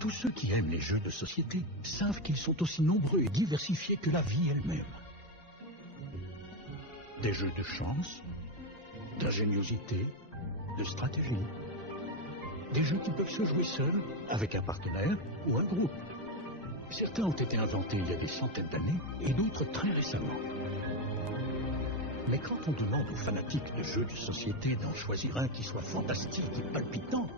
Tous ceux qui aiment les jeux de société savent qu'ils sont aussi nombreux et diversifiés que la vie elle-même. Des jeux de chance, d'ingéniosité, de stratégie. Des jeux qui peuvent se jouer seuls, avec un partenaire ou un groupe. Certains ont été inventés il y a des centaines d'années et d'autres très récemment. Mais quand on demande aux fanatiques de jeux de société d'en choisir un qui soit fantastique et palpitant,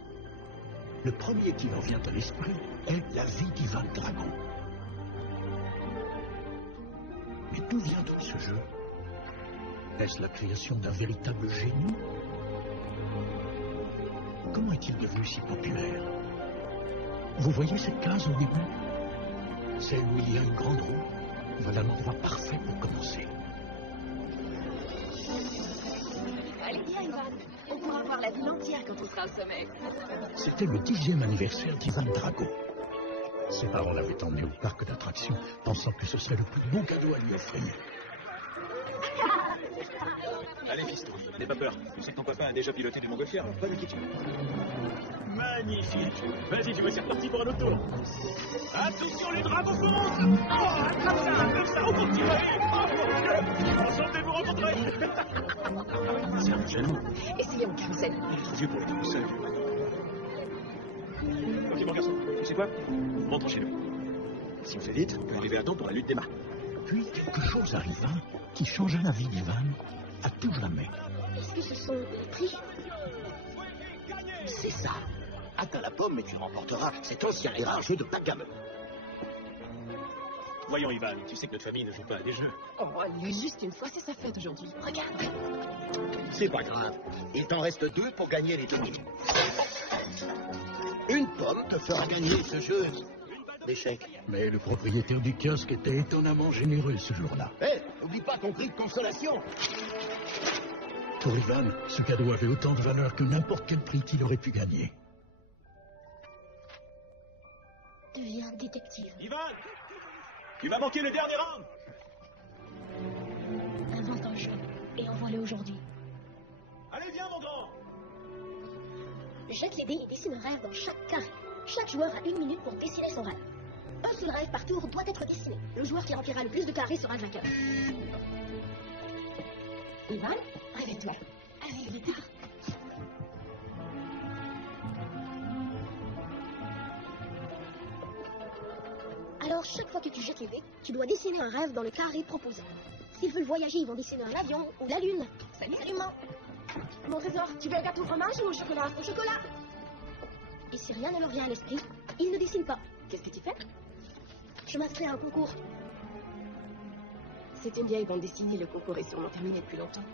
le premier qui leur vient à l'esprit est La vie d'Ivan Drago. Mais d'où vient donc ce jeu? Est-ce la création d'un véritable génie? Comment est-il devenu si populaire? Vous voyez cette case au début? Celle où il y a une grande roue. Voilà l'endroit parfait pour commencer. Allez, viens, Ivan. On pourra voir la ville entière quand on sera au sommet. C'était le 10e anniversaire d'Ivan Drago. Ses parents l'avaient emmené au parc d'attractions, pensant que ce serait le plus beau cadeau à lui offrir. Allez, fiston, n'aie pas peur. Tu sais que ton papa a déjà piloté du montgolfière, pas d'inquiétude. Magnifique. Vas-y, tu me c'est reparti pour un autre tour. Attention, les dragons foncent. Oh, comme ça, on continue. Oh, mon Dieu. Enchanté de vous rencontrer. C'est un jaloux. Essayons le carrousel. Trop vieux pour les carousels. Ok, mon garçon, tu sais quoi? Montrons chez nous. Si on fait vite, on peut arriver à temps pour la lutte des mâts. Puis quelque chose arriva qui changea la vie d'Ivan à tout jamais. Est-ce que ce sont les prix? C'est ça. Atteins la pomme et tu remporteras cet ancien et rare jeu de backgammon. Voyons, Ivan, tu sais que notre famille ne joue pas à des jeux. Oh, il y a juste une fois, c'est sa fête aujourd'hui. Regarde. C'est pas grave. Il t'en reste 2 pour gagner les 2000. Une pomme te fera gagner ce jeu d'échecs. Mais le propriétaire du kiosque était étonnamment généreux ce jour-là. Hé, n'oublie pas ton prix de consolation. Pour Ivan, ce cadeau avait autant de valeur que n'importe quel prix qu'il aurait pu gagner. Deviens détective. Ivan, tu vas manquer le dernier round. Invente un jeu et envoie-le aujourd'hui. Allez, viens, mon grand. Jette les dés et dessine un rêve dans chaque carré. Chaque joueur a 1 minute pour dessiner son rêve. Un seul rêve par tour doit être dessiné. Le joueur qui remplira le plus de carrés sera le vainqueur. Ivan, réveille-toi. Avec guitare. Alors, chaque fois que tu jettes les dés, tu dois dessiner un rêve dans le carré proposé. S'ils veulent voyager, ils vont dessiner un avion ou la lune. Salut, maman. Mon trésor, tu veux un gâteau au fromage ou au chocolat? Au chocolat. Et si rien ne leur vient à l'esprit, ils ne dessinent pas. Qu'est-ce que tu fais? Je m'inscris à un concours. C'est une vieille bande dessinée, le concours est sûrement terminé depuis longtemps.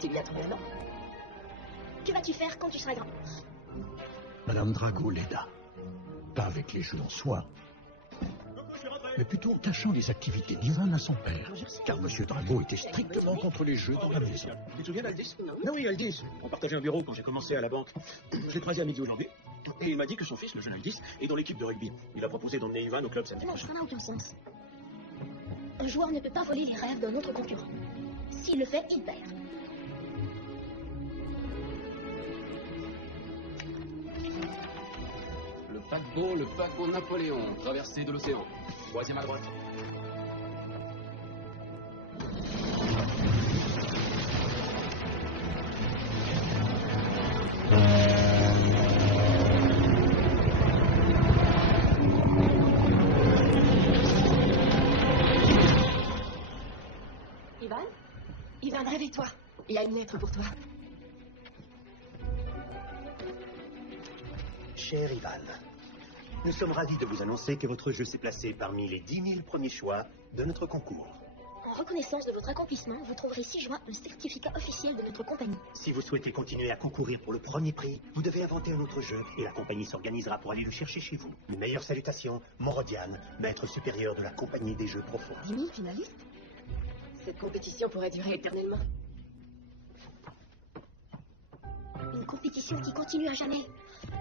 Tu lui as trouvé un nom? Que vas-tu faire quand tu seras grand? Madame Drago l'aida. Pas avec les jeux en soi, mais plutôt en cachant les activités d'Ivan à son père. Car M. Drago était strictement contre les jeux dans la maison. Tu te souviens d'Aldis? Non, oui, Aldis. On partageait un bureau quand j'ai commencé à la banque. Je l'ai croisé à midi aujourd'hui. Et il m'a dit que son fils, le jeune Aldis, est dans l'équipe de rugby. Il a proposé d'emmener Ivan au club samedi Non, prochain. ça n'a aucun sens. Un joueur ne peut pas voler les rêves d'un autre concurrent. S'il le fait, il perd. Le paquebot Napoléon, traversée de l'océan. 3e à droite. Ivan? Ivan, réveille-toi. Il y a une lettre pour toi. Cher Ivan, nous sommes ravis de vous annoncer que votre jeu s'est placé parmi les 10 000 premiers choix de notre concours. En reconnaissance de votre accomplissement, vous trouverez 6 juin un certificat officiel de notre compagnie. Si vous souhaitez continuer à concourir pour le premier prix, vous devez inventer un autre jeu et la compagnie s'organisera pour aller le chercher chez vous. Mes meilleures salutations, Morodiane, maître supérieur de la compagnie des jeux profonds. 10 000 finalistes? Cette compétition pourrait durer éternellement. Une compétition qui continue à jamais.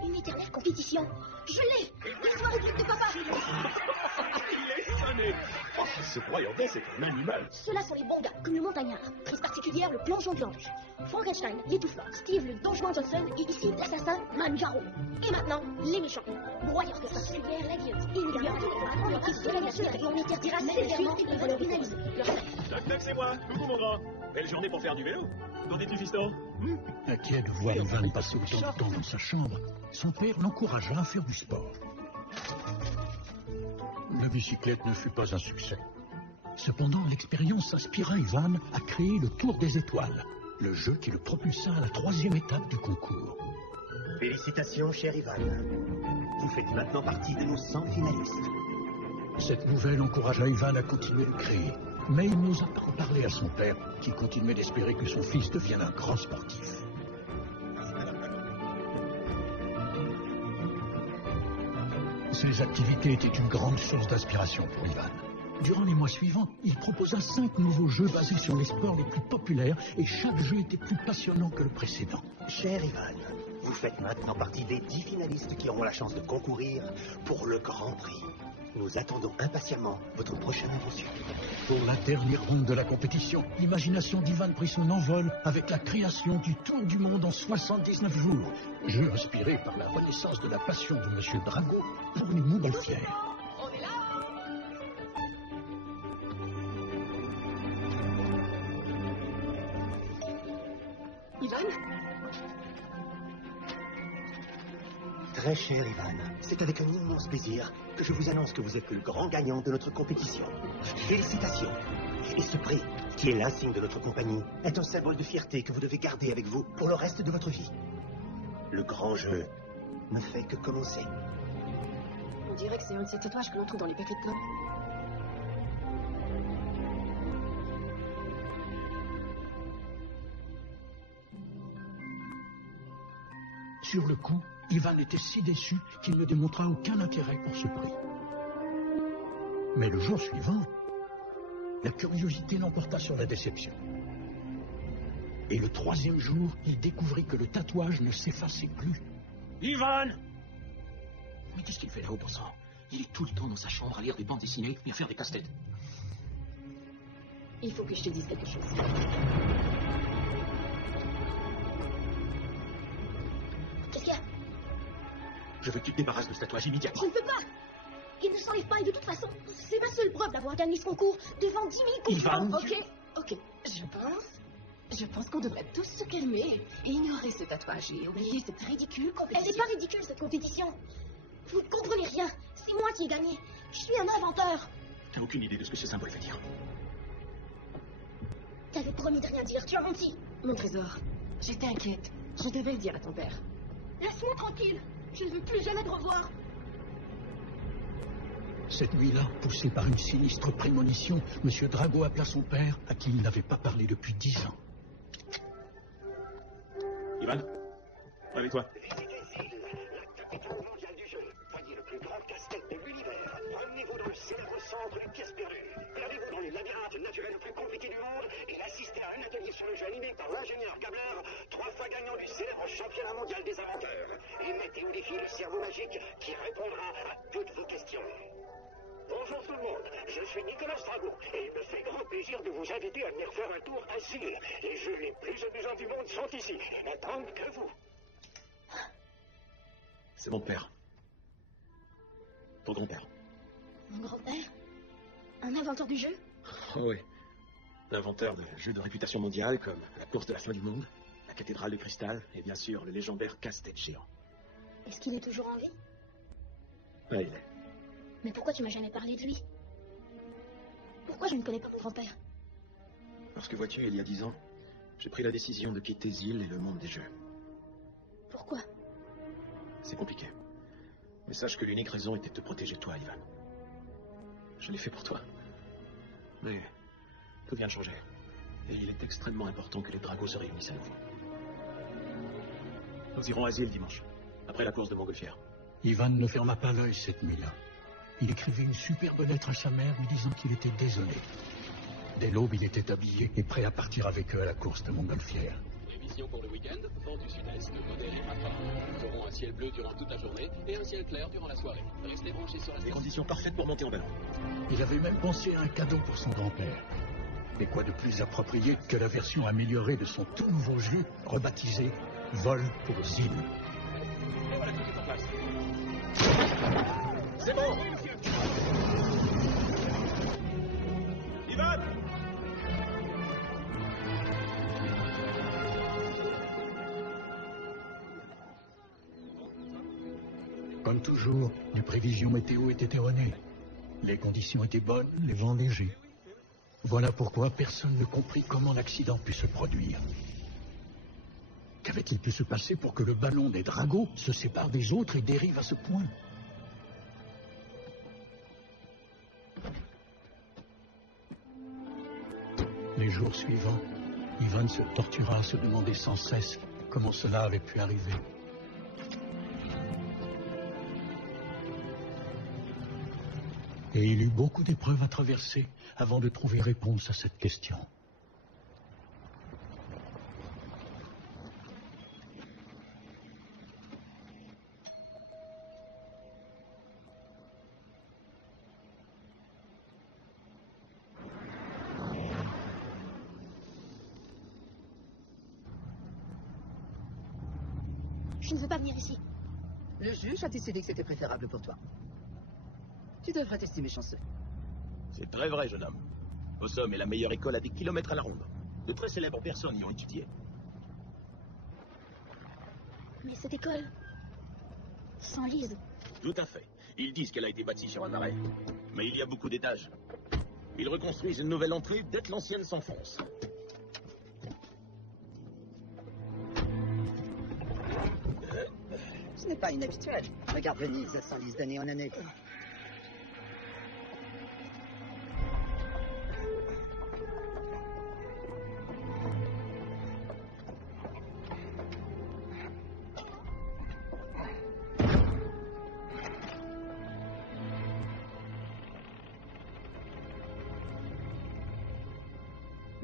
Une éternelle compétition. Je l'ai! L'histoire écrite de papa! Il est sonné. Ce Troyandais, c'est un animal. Ceux-là sont les bons gars, comme le montagnard. Prise particulière, le plongeon de l'ange. Frankenstein, l'étouffeur. Steve, le Don Juan Johnson. Et ici, l'assassin, Manjaro. Et maintenant, les méchants. Broyeur que ça. La guillotine. Il y a un l'équipe de la nature et on interdira sévèrement les voleurs pénalisés. Tac, tac, c'est moi. Coucou, mon grand. Belle journée pour faire du vélo. Qu'en es-tu, fiston? Inquiet de voir Ivan passer autant de temps dans sa chambre, son père l'encouragea à faire du sport. La bicyclette ne fut pas un succès. Cependant, l'expérience inspira Ivan à créer le Tour des Étoiles, le jeu qui le propulsa à la 3e étape du concours. Félicitations, cher Ivan. Vous faites maintenant partie de nos 100 finalistes. Cette nouvelle encouragea Ivan à continuer de créer, mais il n'osa pas en parler à son père, qui continuait d'espérer que son fils devienne un grand sportif. Ces activités étaient une grande source d'inspiration pour Ivan. Durant les mois suivants, il proposa 5 nouveaux jeux basés sur les sports les plus populaires et chaque jeu était plus passionnant que le précédent. Cher Ivan, vous faites maintenant partie des 10 finalistes qui auront la chance de concourir pour le Grand Prix. Nous attendons impatiemment votre prochaine invention. Pour la dernière ronde de la compétition, l'imagination d'Ivan prit son envol avec la création du Tour du Monde en 79 jours. Jeu inspiré par la renaissance de la passion de M. Drago pour les montgolfières. Ivan? Très cher Ivan, c'est avec un immense plaisir que je vous annonce que vous êtes le grand gagnant de notre compétition. Félicitations. Et ce prix, qui est l'insigne de notre compagnie, est un symbole de fierté que vous devez garder avec vous pour le reste de votre vie. Le grand jeu ne fait que commencer. On dirait que c'est un de ces tatouages que l'on trouve dans les paquets de gomme. Sur le coup, Ivan était si déçu qu'il ne démontra aucun intérêt pour ce prix. Mais le jour suivant, la curiosité l'emporta sur la déception. Et le 3e jour, il découvrit que le tatouage ne s'effaçait plus. Ivan! Mais qu'est-ce qu'il fait là, au bon sang? Il est tout le temps dans sa chambre à lire des bandes dessinées et à faire des casse-têtes. Il faut que je te dise quelque chose. Qu'est-ce qu'il y a? Je veux que tu te débarrasses de ce tatouage immédiatement. Je ne peux pas! Il ne s'enlève pas et de toute façon, c'est ma seule preuve d'avoir gagné ce concours devant 10 000 concurrents. Ivan, Ok. Je pense qu'on devrait tous se calmer et ignorer ce tatouage et oublier cette ridicule Elle compétition. n'est pas ridicule, cette compétition. Vous ne comprenez rien. C'est moi qui ai gagné. Je suis un inventeur. T'as aucune idée de ce que ce symbole veut dire. T'avais promis de rien dire, tu as menti. Mon trésor, j'étais inquiète. Je devais le dire à ton père. Laisse-moi tranquille. Je ne veux plus jamais te revoir. Cette nuit-là, poussé par une sinistre prémonition, M. Drago appela son père, à qui il n'avait pas parlé depuis 10 ans. Ivan? Avec toi. Visitez ici la capitale mondiale du jeu. Voyez le plus grand casse-tête de l'univers. Promenez-vous dans le célèbre centre des pièces perdues. Perdez-vous dans les labyrinthes naturels les plus compliqués du monde et assistez à un atelier sur le jeu animé par l'ingénieur Gabler, 3 fois gagnant du célèbre championnat mondial des inventeurs. Et mettez au défi le cerveau magique qui répondra à toutes vos questions. Bonjour tout le monde, je suis Nicolas Drago et il me fait grand plaisir de vous inviter à venir faire un tour à Zil. Les jeux les plus amusants du monde sont ici et n'attendent que vous. C'est mon père. Ton grand-père. Mon grand-père? Un inventeur du jeu? Oh oui. L'inventeur de jeux de réputation mondiale comme la course de la fin du monde, la cathédrale de cristal et bien sûr le légendaire casse-tête géant. Est-ce qu'il est toujours en vie? Ouais, il est. Mais pourquoi tu m'as jamais parlé de lui? Pourquoi je ne connais pas mon grand-père? Parce que vois-tu, il y a 10 ans, j'ai pris la décision de quitter Zil et le monde des jeux. Pourquoi? C'est compliqué. Mais sache que l'unique raison était de te protéger toi, Ivan. Je l'ai fait pour toi. Mais tout vient de changer. Et il est extrêmement important que les Dragos se réunissent à nouveau. Nous irons à Zil dimanche, après la course de Montgolfière. Ivan ne ferma pas l'œil cette nuit-là. Il écrivit une superbe lettre à sa mère lui disant qu'il était désolé. Dès l'aube, il était habillé et prêt à partir avec eux à la course de Montgolfière. Prévision pour le week-end, vent du sud-est, modéré à fort. Nous aurons un ciel bleu durant toute la journée et un ciel clair durant la soirée. Restez branchés sur la Les station. conditions parfaites pour monter en ballon. Il avait même pensé à un cadeau pour son grand-père. Et quoi de plus approprié que la version améliorée de son tout nouveau jeu, rebaptisé Vol pour Zim. Et voilà, tout est en place. C'est bon! Ivan! Comme toujours, les prévisions météo étaient erronées. Les conditions étaient bonnes, les vents légers. Voilà pourquoi personne ne comprit comment l'accident put se produire. Qu'avait-il pu se passer pour que le ballon des Dragos se sépare des autres et dérive à ce point? Les jours suivants, Ivan se tortura à se demander sans cesse comment cela avait pu arriver. Et il eut beaucoup d'épreuves à traverser avant de trouver réponse à cette question. Je ne veux pas venir ici. Le juge a décidé que c'était préférable pour toi. Tu devrais t'estimer chanceux. C'est très vrai, jeune homme. Possum est la meilleure école à des kilomètres à la ronde. De très célèbres personnes y ont étudié. Mais cette école s'enlise. Tout à fait. Ils disent qu'elle a été bâtie sur un marais. Mais il y a beaucoup d'étages. Ils reconstruisent une nouvelle entrée dès que l'ancienne s'enfonce. Ce n'est pas inhabituel. Regarde Venise, elle s'enlise d'année en année.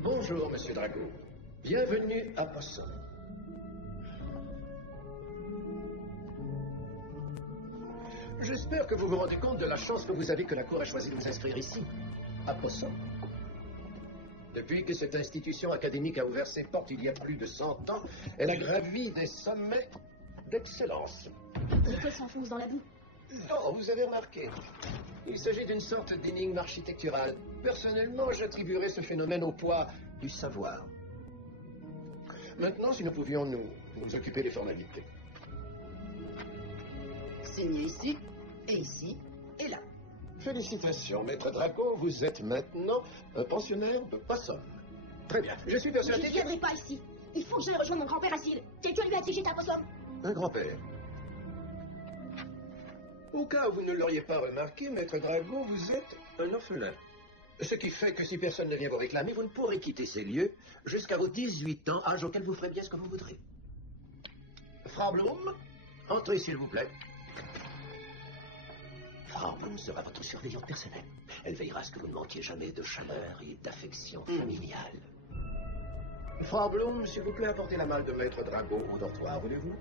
Bonjour, Monsieur Drago. Bienvenue à Possum. J'espère que vous vous rendez compte de la chance que vous avez que la Cour a choisi de vous inscrire ici, à Possum. Depuis que cette institution académique a ouvert ses portes il y a plus de 100 ans, elle a gravi des sommets d'excellence. L'école s'enfonce dans la boue. Oh, vous avez remarqué. Il s'agit d'une sorte d'énigme architecturale. Personnellement, j'attribuerais ce phénomène au poids du savoir. Maintenant, si nous pouvions nous occuper des formalités. Signé ici, et ici, et là. Félicitations, Maître Draco, vous êtes maintenant un pensionnaire de Possum. Très bien, je suis Je persuadé ne viendrai pas ici. Il faut que j'aille rejoindre mon grand-père asile. Quelqu'un lui a dit que j'étais à Possum. Un grand-père. Au cas où vous ne l'auriez pas remarqué, Maître Drago, vous êtes un orphelin. Ce qui fait que si personne ne vient vous réclamer, vous ne pourrez quitter ces lieux jusqu'à vos 18 ans, âge auquel vous ferez bien ce que vous voudrez. Frau Blum, entrez s'il vous plaît. Frau Blum sera votre surveillante personnelle. Elle veillera à ce que vous ne manquiez jamais de chaleur et d'affection familiale. Frau Blum, s'il vous plaît, apportez la malle de Maître Drago au dortoir, voulez-vous?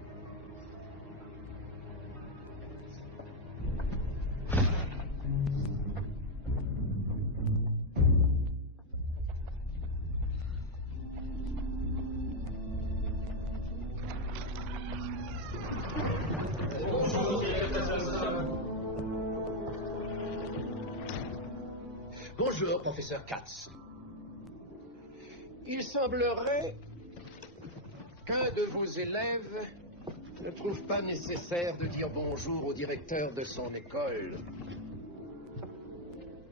Bonjour, professeur Katz. Il semblerait qu'un de vos élèves ne trouve pas nécessaire de dire bonjour au directeur de son école.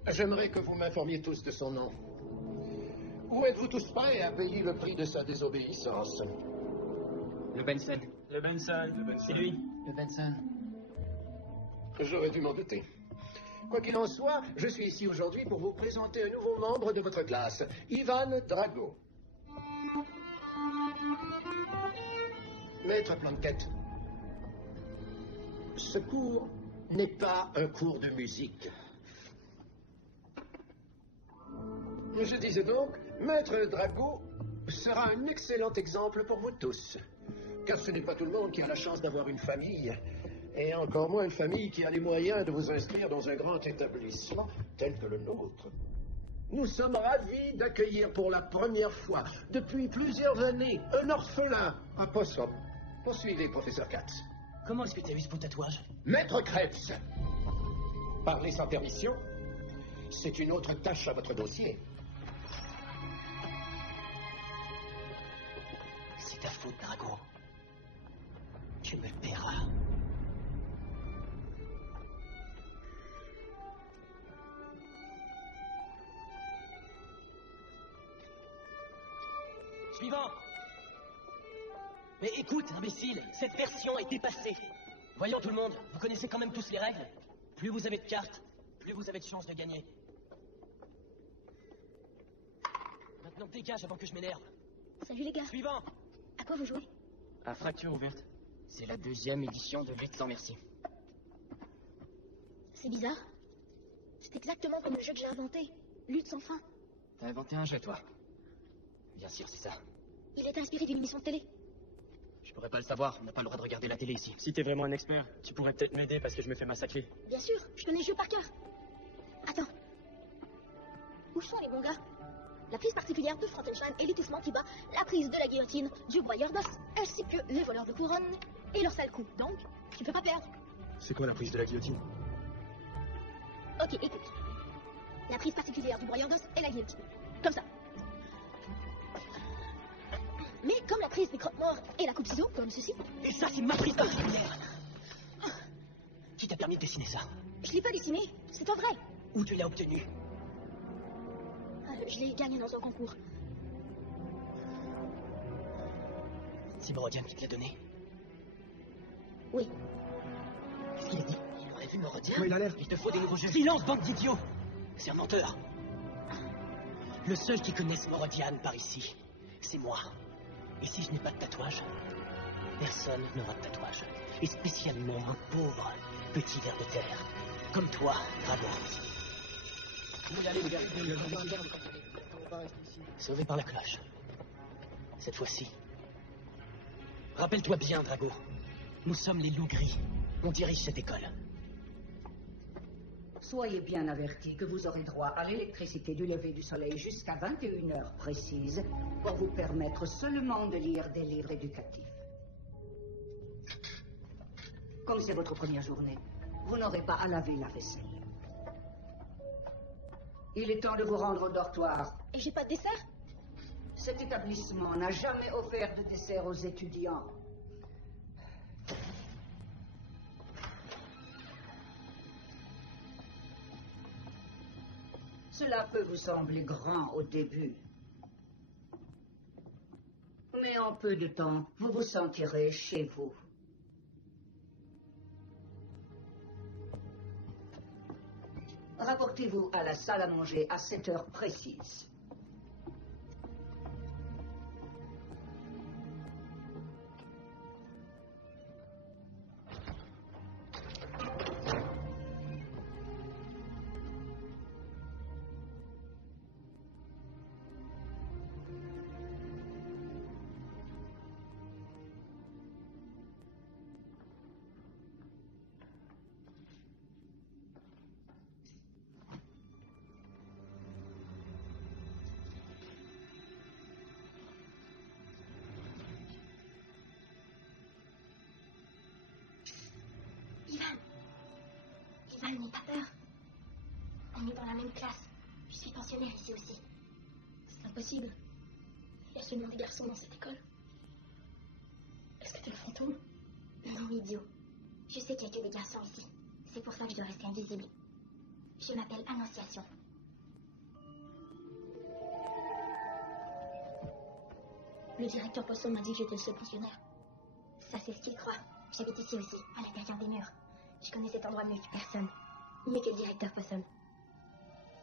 J'aimerais que vous m'informiez tous de son nom. Où êtes-vous tous prêts à payer le prix de sa désobéissance? Le Benson. Le Benson, c'est lui. Le Benson. J'aurais dû m'en douter. Quoi qu'il en soit, je suis ici aujourd'hui pour vous présenter un nouveau membre de votre classe, Ivan Drago. Maître Plunkett, ce cours n'est pas un cours de musique. Je disais donc, Maître Drago sera un excellent exemple pour vous tous. Car ce n'est pas tout le monde qui a la chance d'avoir une famille. Et encore moins une famille qui a les moyens de vous inscrire dans un grand établissement tel que le nôtre. Nous sommes ravis d'accueillir pour la première fois, depuis plusieurs années, un orphelin à Possum. Poursuivez, professeur Katz. Comment est-ce que tu as eu ce beau tatouage? Maître Krebs, parler sans permission, c'est une autre tâche à votre dossier. C'est ta faute, Drago. Tu me paieras. Suivant. Mais écoute, imbécile, cette version est dépassée. Voyons tout le monde, vous connaissez quand même tous les règles. Plus vous avez de cartes, plus vous avez de chances de gagner. Maintenant dégage avant que je m'énerve. Salut les gars. Suivant. À quoi vous jouez? À fracture ouverte. C'est la 2e édition de Lutte sans merci. C'est bizarre. C'est exactement comme le jeu que j'ai inventé. Lutte sans fin. T'as inventé un jeu, toi? Bien sûr, c'est ça. Il est inspiré d'une émission de télé. Je pourrais pas le savoir, on n'a pas le droit de regarder la télé ici. Si t'es vraiment un expert, tu pourrais peut-être m'aider parce que je me fais massacrer. Bien sûr, je connais le jeu par cœur. Attends. Où sont les bons gars? La prise particulière de Frankenstein et l'étouffement qui bat la prise de la guillotine du broyeur d'os, ainsi que les voleurs de couronne et leur sale coup. Donc, tu peux pas perdre. C'est quoi la prise de la guillotine? Ok, écoute. La prise particulière du broyeur d'os et la guillotine. Comme ça. Mais comme la prise des croque-morts et la coupe-ciseaux, comme ceci. Et ça, c'est ma prise particulière. Qui t'a permis de dessiner ça? Je l'ai pas dessiné, c'est pas vrai. Où tu l'as obtenu? Je l'ai gagné dans un concours. C'est Morodian qui te l'a donné? Oui. Qu'est-ce qu'il a dit? Il aurait vu Morodian? Ouais, il a l'air. Il te faut des nouveaux jeux. Silence, bande d'idiots! C'est un menteur. Le seul qui connaisse Morodian par ici, c'est moi. Et si je n'ai pas de tatouage, personne n'aura de tatouage. Et spécialement un pauvre petit ver de terre, comme toi, Drago. Allez, les gars. Sauvé par la cloche. Cette fois-ci. Rappelle-toi bien, Drago. Nous sommes les loups gris. On dirige cette école. Soyez bien avertis que vous aurez droit à l'électricité du lever du soleil jusqu'à 21h précises pour vous permettre seulement de lire des livres éducatifs. Comme c'est votre première journée, vous n'aurez pas à laver la vaisselle. Il est temps de vous rendre au dortoir. Et j'ai pas de dessert? Cet établissement n'a jamais offert de dessert aux étudiants. Cela peut vous sembler grand au début. Mais en peu de temps, vous vous sentirez chez vous. Rapportez-vous à la salle à manger à 7h précises. Ivan, n'aie pas peur. On est dans la même classe. Je suis pensionnaire ici aussi. C'est impossible. Il y a seulement des garçons dans cette école. Est-ce que t'es le fantôme? Non, idiot. Je sais qu'il n'y a que des garçons ici. C'est pour ça que je dois rester invisible. Je m'appelle Annonciation. Le directeur Possum m'a dit que j'étais le seul pensionnaire. Ça, c'est ce qu'il croit. J'habite ici aussi, à l'intérieur des murs. Je connais cet endroit mieux que personne. Mieux que le directeur Possum.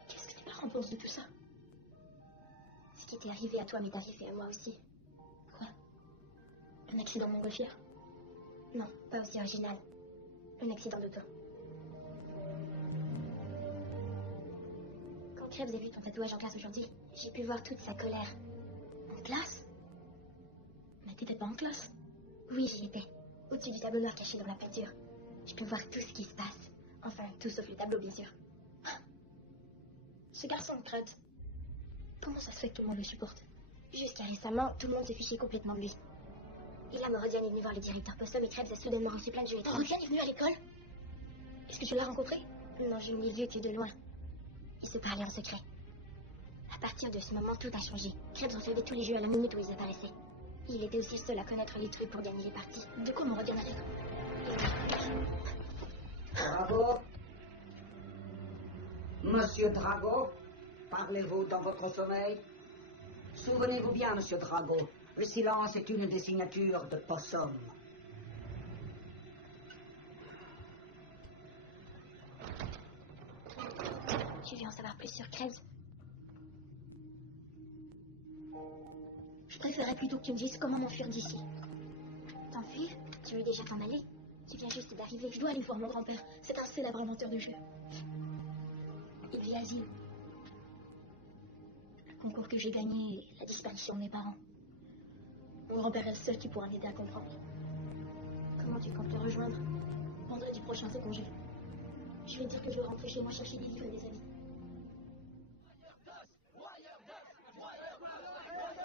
Qu'est-ce que tes parents pensent de tout ça? Ce qui t'est arrivé à toi m'est arrivé à moi aussi. Quoi? Un accident de montgolfière? Non, pas aussi original. Un accident d'auto. Quand Krebs a vu ton tatouage en classe aujourd'hui, j'ai pu voir toute sa colère. classe? Mais t'étais pas en classe? Oui, j'y étais. Au-dessus du tableau noir caché dans la peinture. Je peux voir tout ce qui se passe. Enfin, tout sauf le tableau, bien sûr. Ce garçon de crête. Comment ça se fait que tout le monde le supporte? Jusqu'à récemment, tout le monde se fichait complètement de lui. Et là, Morodian est venu voir le directeur Possum et Krebs a soudainement reçu plein de jeux. Morodian est venu à l'école? Est-ce que tu l'as rencontré? Non, je ne l'ai vu que de loin. Ils se parlaient en secret. À partir de ce moment, tout a changé. Krebs recevait tous les jeux à la minute où ils apparaissaient. Il était aussi le seul à connaître les trucs pour gagner les parties. De quoi Morodian a fait? Drago? Monsieur Drago? Parlez-vous dans votre sommeil? Souvenez-vous bien, Monsieur Drago, le silence est une des signatures de Possum. Tu veux en savoir plus sur Krebs? Je préférerais plutôt que tu me dises comment m'enfuir d'ici. T'enfuir? Tu veux déjà t'en aller? Tu viens juste d'arriver. Je dois aller voir mon grand-père. C'est un célèbre inventeur de jeux. Il vit à Zim. Le concours que j'ai gagné et la disparition de mes parents. Mon grand-père est le seul qui pourra m'aider à comprendre. Comment tu comptes le rejoindre? Vendredi prochain, c'est congé. Je vais dire que je veux rentrer chez moi chercher des livres et des amis.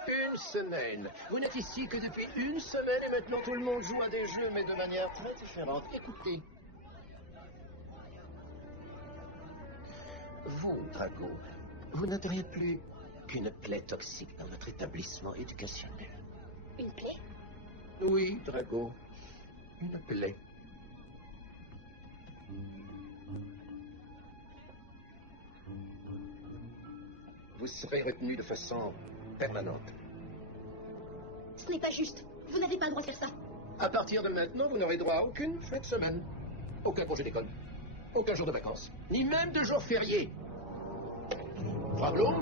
Une semaine. Vous n'êtes ici que depuis une semaine et maintenant tout le monde joue à des jeux, mais de manière très différente. Écoutez. Vous, Drago, vous n'êtes plus qu'une plaie toxique dans notre établissement éducationnel. Une plaie? Oui, Drago. Une plaie. Vous serez retenu de façon permanente. Ce n'est pas juste. Vous n'avez pas le droit de faire ça. À partir de maintenant, vous n'aurez droit à aucune fête de semaine. Aucun congé d'école. Aucun jour de vacances. Ni même de jour férié. Pablo?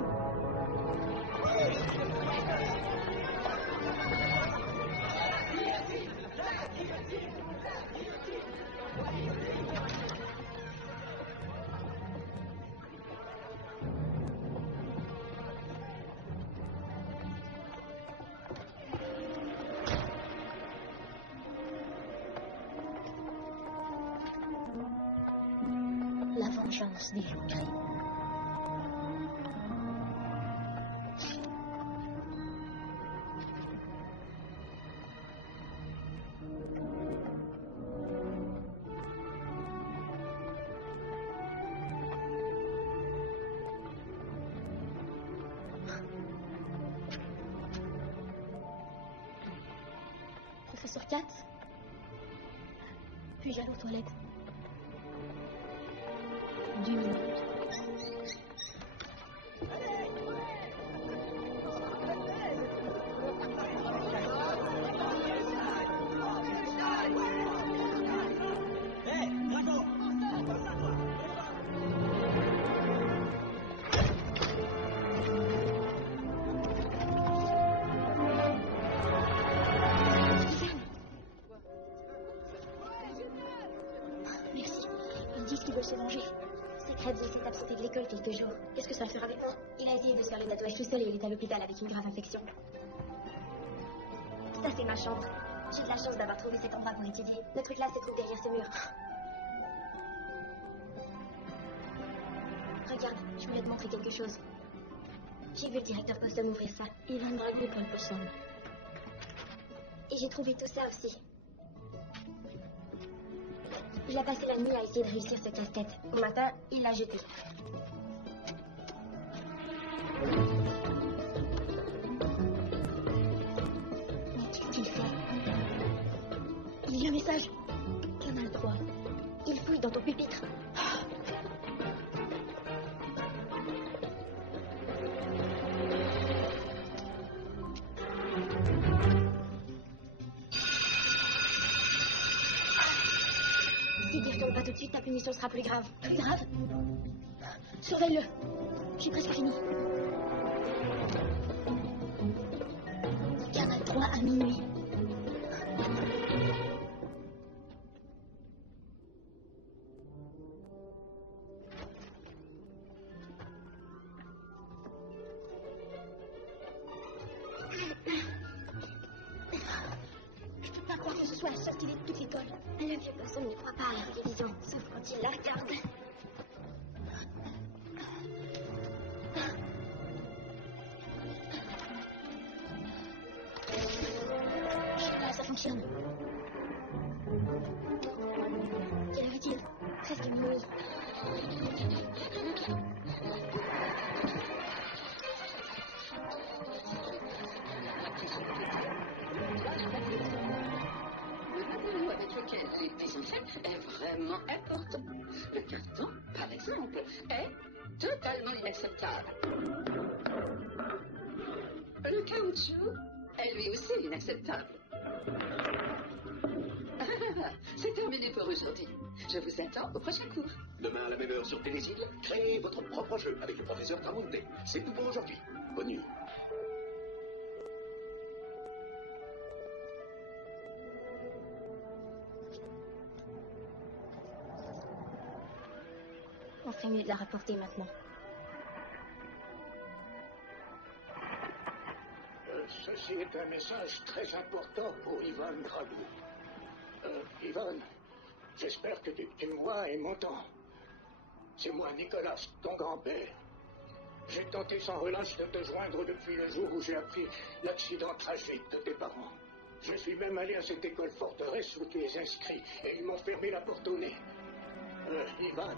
La vengeance des loups gris. Professeur Katz? Puis-je aller aux toilettes? 2 minutes. Merci. Ils disent qu'ils veulent se venger. C'est Krebs s'est absenté de l'école quelques jours. Qu'est-ce que ça va faire avec moi? Il a essayé de se faire le tatouage tout seul et il est à l'hôpital avec une grave infection. Ça, c'est ma chambre. J'ai de la chance d'avoir trouvé cet endroit pour étudier. Notre classe se trouve derrière ce mur. Regarde, je voulais te montrer quelque chose. J'ai vu le directeur Possum ouvrir ça. Ivan Drago, Paul Possum. Et j'ai trouvé tout ça aussi. Il a passé la nuit à essayer de réussir ce casse-tête. Au matin, il l'a jeté. Mais qu'est-ce qu'il fait? Il y a un message. Canal 3. Il fouille dans ton pupitre. Si tu retournes pas tout de suite, ta punition sera plus grave. Plus grave? Surveille-le. J'ai presque fini. Canal 3 à minuit. sois la sortie de toute l'école. Le vieux poisson n'y croit pas à la télévision, sauf quand il la regarde. Là, ça fonctionne. Quelle heure est-il? Presque minuit. Avec lequel les désinfectent est vraiment important. Le carton, par exemple, est totalement inacceptable. Le caoutchouc est lui aussi inacceptable. C'est terminé pour aujourd'hui. Je vous attends au prochain cours. Demain à la même heure sur Télésil, créez votre propre jeu avec le professeur Tramonte. C'est tout pour aujourd'hui. Bonne nuit. On ferait mieux de la rapporter maintenant. Ceci est un message très important pour Ivan Drago. Ivan, j'espère que tu me vois et m'entends. C'est moi, Nicolas, ton grand-père. J'ai tenté sans relâche de te joindre depuis le jour où j'ai appris l'accident tragique de tes parents. Je suis même allé à cette école forteresse où tu es inscrit et ils m'ont fermé la porte au nez. Ivan,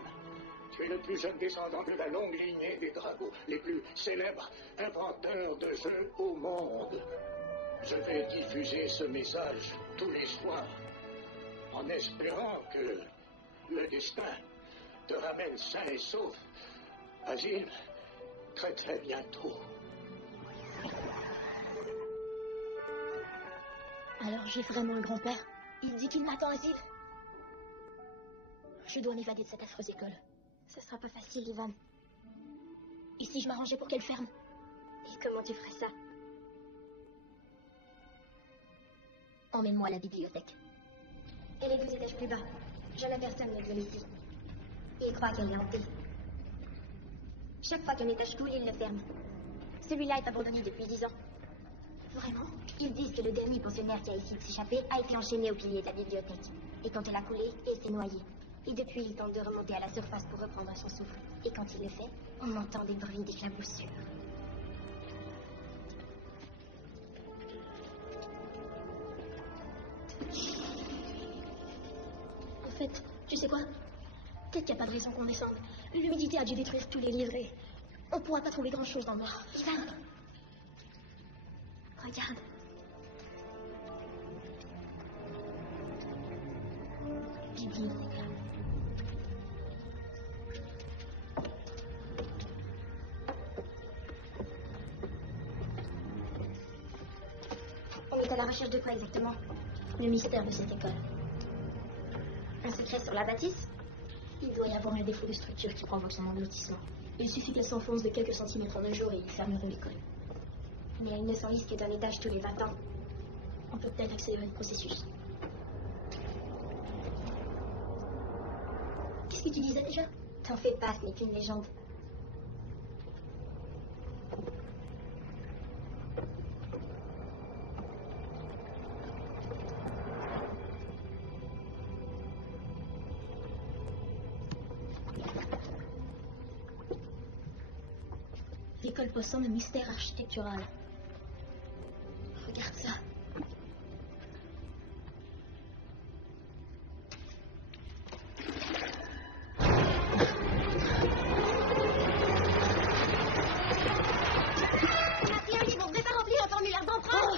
tu es le plus jeune descendant de la longue lignée des Drago, les plus célèbres inventeurs de jeux au monde. Je vais diffuser ce message tous les soirs, en espérant que le destin te ramène sain et sauf à Zim très très bientôt. Alors j'ai vraiment un grand-père. Il dit qu'il m'attend à Zim. Je dois m'évader de cette affreuse école. Ce sera pas facile, Ivan. Et si je m'arrangeais pour qu'elle ferme? Et comment tu ferais ça? Emmène-moi à la bibliothèque. Elle est 2 étages plus bas. Jamais personne ne vient ici. Il croit qu'elle est hantée. Chaque fois qu'un étage coule, il le ferme. Celui-là est abandonné depuis 10 ans. Vraiment? Ils disent que le dernier pensionnaire qui a essayé de s'échapper a été enchaîné au pilier de la bibliothèque. Et quand elle a coulé, il s'est noyé. Et depuis, il tente de remonter à la surface pour reprendre son souffle. Et quand il le fait, on entend des bruits d'éclaboussure. En fait, tu sais quoi? Peut-être qu'il n'y a pas de raison qu'on descende. L'humidité a dû détruire tous les livres et on ne pourra pas trouver grand-chose dans le noir. Ivan! Regarde. Bibliothèque. On est à la recherche de quoi exactement? Le mystère de cette école. Un secret sur la bâtisse? Il doit y avoir un défaut de structure qui provoque son engloutissement. Il suffit qu'elle s'enfonce de quelques centimètres en un jour et ils fermeront l'école. Mais elle ne s'en risque d'un étage tous les 20 ans. On peut peut-être accélérer le processus. Qu'est-ce que tu disais déjà? T'en fais pas, ce n'est qu'une légende. L'école Possum, un mystère architectural. Regarde ça. Merci un livre, prépare remplir un formulaire d'emprunt.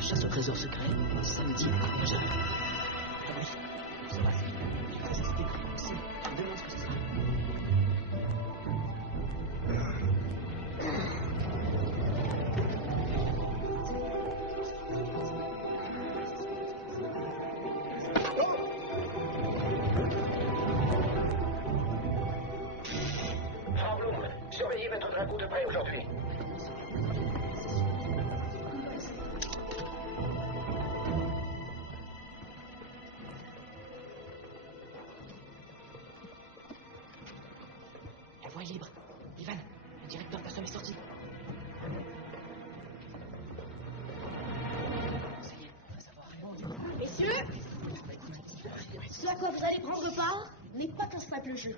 Chasse au trésor secret, samedi, j'arrive. Ah oui, ça va, il faut assister. Si, demande ce que ce sera. quoi vous allez prendre part n'est pas qu'un simple jeu.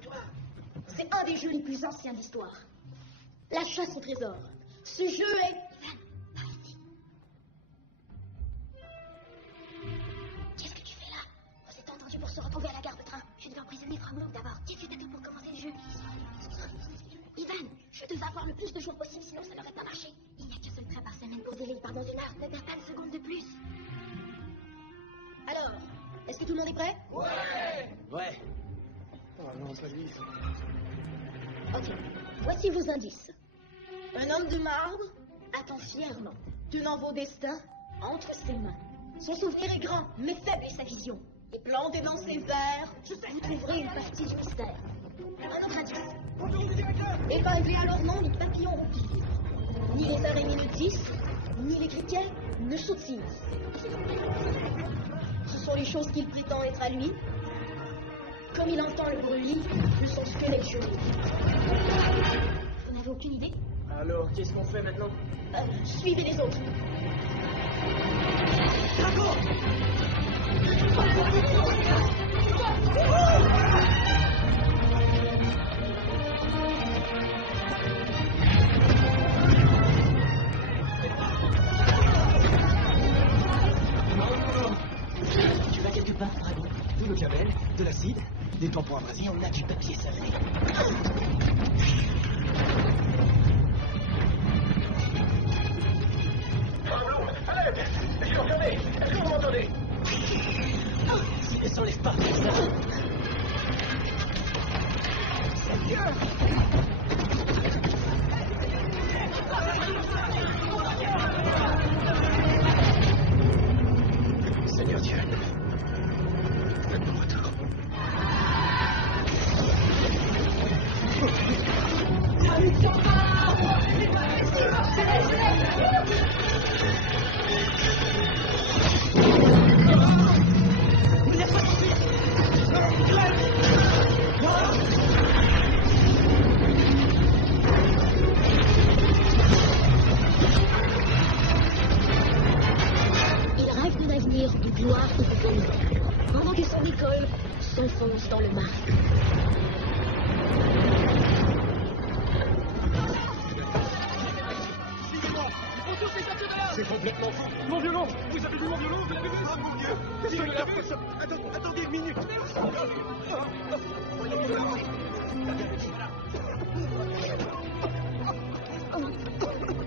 C'est un des jeux les plus anciens d'histoire. La chasse au trésor. Ce jeu est... Qu'est-ce que tu fais là? On s'est entendu pour se retrouver à la gare de train. Je devais emprisonner Froglock d'abord. Qu'est-ce que t'as fait pour commencer le jeu? Ivan, je devais avoir le plus de jours possible, sinon ça n'aurait pas marché. Il n'y a qu'un seul train par semaine pour délai. Dans 1 heure. Ne perds pas une seconde de plus. Alors, est-ce que tout le monde est prêt? Ouais. Oh non, ça y est. Ok, voici vos indices. Un homme de marbre attend fièrement, tenant vos destins entre ses mains. Son souvenir est grand, mais faible est sa vision. Et planté dans ses vers, vous trouverez une partie du mystère. Un autre indice. Épinglé à leur nom, les papillons roupillent. Ni les araignées ne tissent, ni les criquets ne sautillent. Ce sont les choses qu'il prétend être à lui, comme il entend le bruit de son squelette gelé. Vous n'avez aucune idée? Alors, qu'est-ce qu'on fait maintenant? Suivez les autres. Tu vas quelque part, Dragon? Tout le camel, de l'acide, des tampons abrasés, on a du papier salé. Je suis enfermé. Est-ce que vous m'entendez? Si les laisse pas faire ça. Seigneur Dieu. Faites mon retour. Il rêve d'un avenir de gloire et de bonheur, pendant que son école s'enfonce dans le mal. C'est complètement fou. Mon violon. Vous avez vu mon violon? Vous l'avez vu? Oh mon Dieu. Qu'est-ce que vous l'avez vu? Attendez une minute.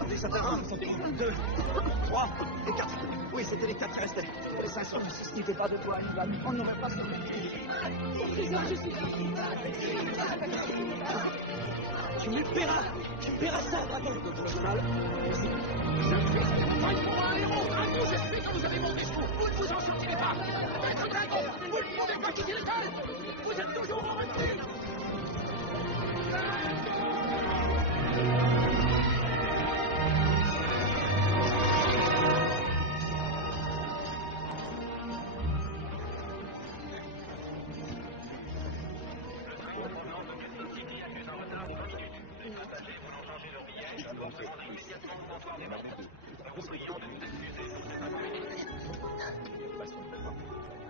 Les Sataras, 2, 3, et 4. Oui, c'était les 4 qui restaient. Les 500, si ce n'était pas de toi, Ivan, on n'aurait pas survécu. Tu me paieras. Tu paieras ça, Dragon. Votre cheval. Pour un héros, un coup, j'espère que vous avez mon discours. Vous ne vous en sortirez pas. Maître Dragon, vous ne pouvez pas quitter l'école. Vous êtes toujours en recul.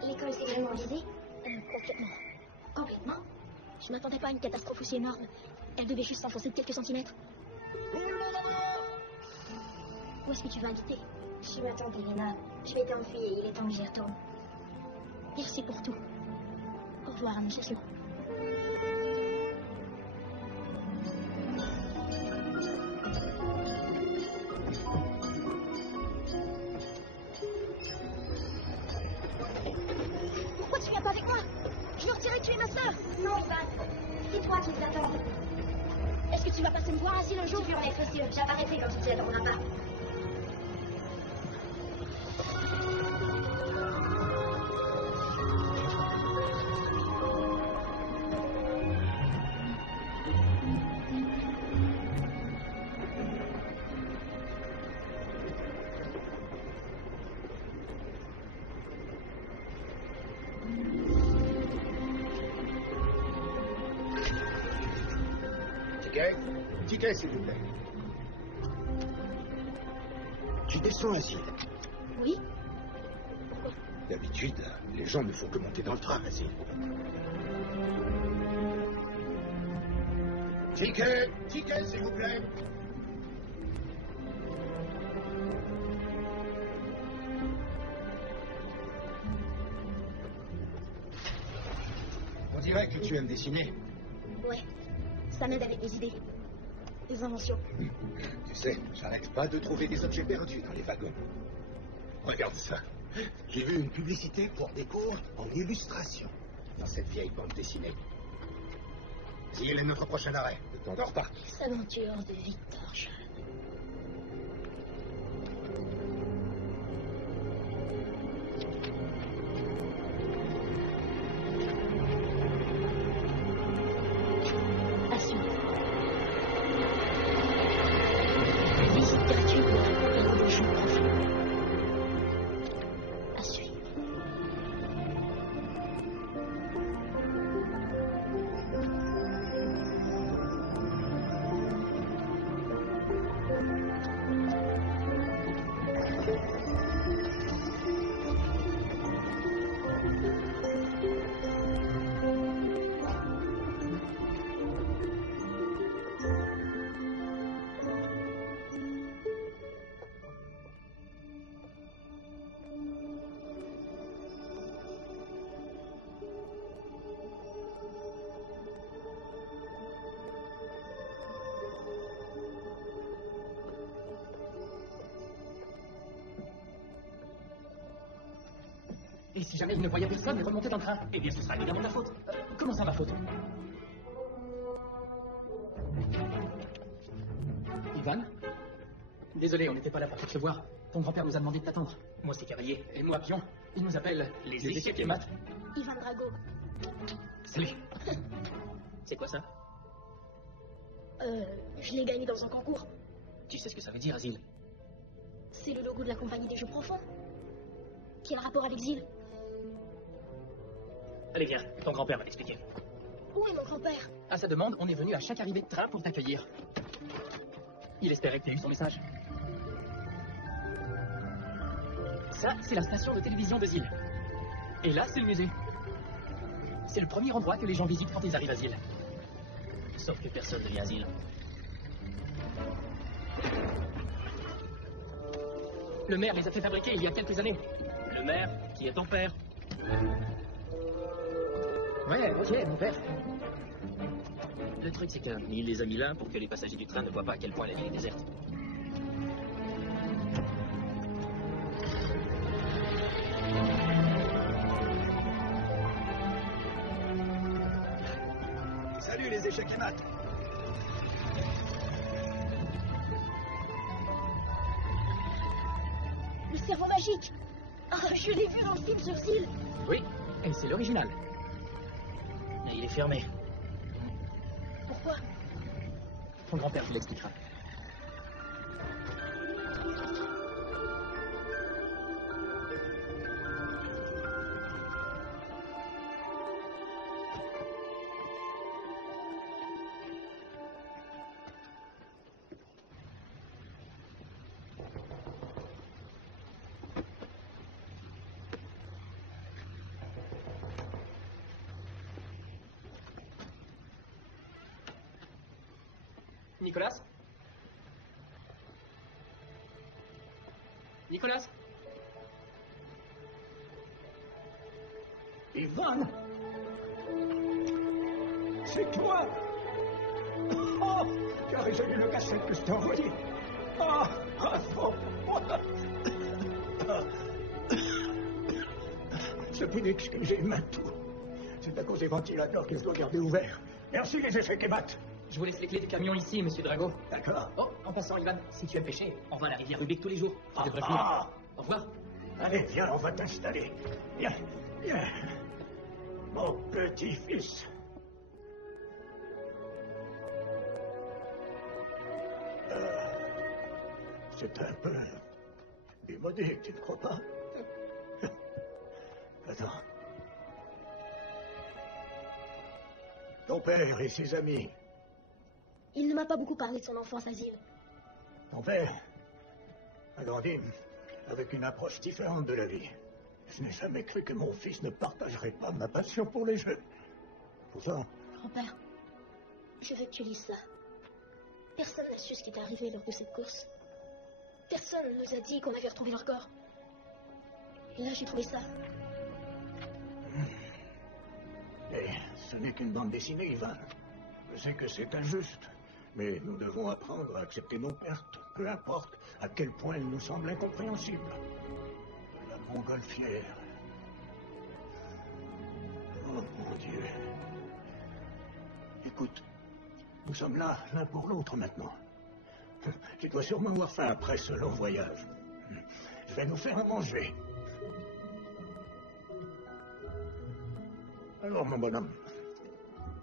L'école s'est vraiment visée? Complètement. Complètement? Je m'attendais pas à une catastrophe aussi énorme. Elle devait juste s'enfoncer de quelques centimètres. Où est-ce que tu vas habiter? Chez ma tante Elena. Je m'étais enfuie et il est temps que j'y retourne. Merci pour tout. Au revoir, Annonciation. Pourquoi tu viens pas avec moi? Je veux retirer tuer ma sœur. Non, Ivan. C'est toi qui les attends. Est-ce que tu vas passer me voir assis le jour? Tu peux en être sûr. J'apparaîtrai quand tu t'y attendras pas. Ticket, s'il vous plaît. Tu descends l'acide. Oui? D'habitude, Les gens ne font que monter dans le train, vas-y. Ticket, s'il vous plaît. On dirait que tu aimes dessiner. Ouais, ça m'aide avec mes idées. Des inventions. Tu sais, j'arrête pas de trouver des objets perdus dans les wagons. Regarde ça. J'ai vu une publicité pour des cours en illustration dans cette vieille bande dessinée. Zil est notre prochain arrêt. Le temps de repartir. Aventure de Victor Jeanne. Et si jamais il ne voyait personne et remontait dans le train, eh bien ce sera évidemment ta faute. Comment ça, ma faute? Ivan? Désolé, on n'était pas là pour te voir. Ton grand-père nous a demandé de t'attendre. Moi, c'est cavalier, et moi, pion. Il nous appelle les échiquiers mat. Ivan Drago. Salut. C'est quoi ça? Je l'ai gagné dans un concours. Tu sais ce que ça veut dire, Asile? C'est le logo de la compagnie des jeux profonds. Quel rapport avec Zil? Allez, viens, ton grand-père va t'expliquer. Où est mon grand-père? À sa demande, on est venu à chaque arrivée de train pour t'accueillir. Il espérait que tu aies eu son message. Ça, c'est la station de télévision de Zil. Et là, c'est le musée. C'est le premier endroit que les gens visitent quand ils arrivent à Zil. Sauf que personne ne vient à Zil. Le maire les a fait fabriquer il y a quelques années. Le maire, qui est ton père. Ouais, ok, mon père. Le truc, c'est qu'il les a mis là pour que les passagers du train ne voient pas à quel point la ville est déserte. Salut les échecs et maths. Le cerveau magique. Ah, je l'ai vu dans le film sur Zil. Oui, et c'est l'original. Mais il est fermé. Pourquoi? Ton grand-père te l'expliquera. Nicolas? Nicolas? Ivan? C'est toi? Oh, tu as résolu le cassette que je t'ai envoyé. Oh, bravo. Ce Phoenix que j'ai tout. C'est à cause des ventilateurs que je dois garder ouverts. Merci les échecs et maths. Je vous laisse les clés du camion ici, monsieur Drago. D'accord. Oh, en passant, Ivan, si tu aimes pêcher, on va à la rivière Rubik tous les jours. Ça devrait finir. Au revoir. Allez, viens, on va t'installer. Viens, viens. Mon petit-fils. C'est un peu démodé, tu ne crois pas? Attends. Ton père et ses amis. Il ne m'a pas beaucoup parlé de son enfance à Zil. Ton père a grandi avec une approche différente de la vie. Je n'ai jamais cru que mon fils ne partagerait pas ma passion pour les jeux. Pourtant... Grand-père, je veux que tu lises ça. Personne n'a su ce qui est arrivé lors de cette course. Personne ne nous a dit qu'on avait retrouvé leur corps. Et là, j'ai trouvé ça. Et ce n'est qu'une bande dessinée, Ivan. Je sais que c'est injuste, mais nous devons apprendre à accepter nos pertes, peu importe à quel point elles nous semblent incompréhensibles. La montgolfière. Oh mon Dieu. Écoute, nous sommes là, l'un pour l'autre maintenant. Tu dois sûrement avoir faim après ce long voyage. Je vais nous faire à manger. Alors, mon bonhomme,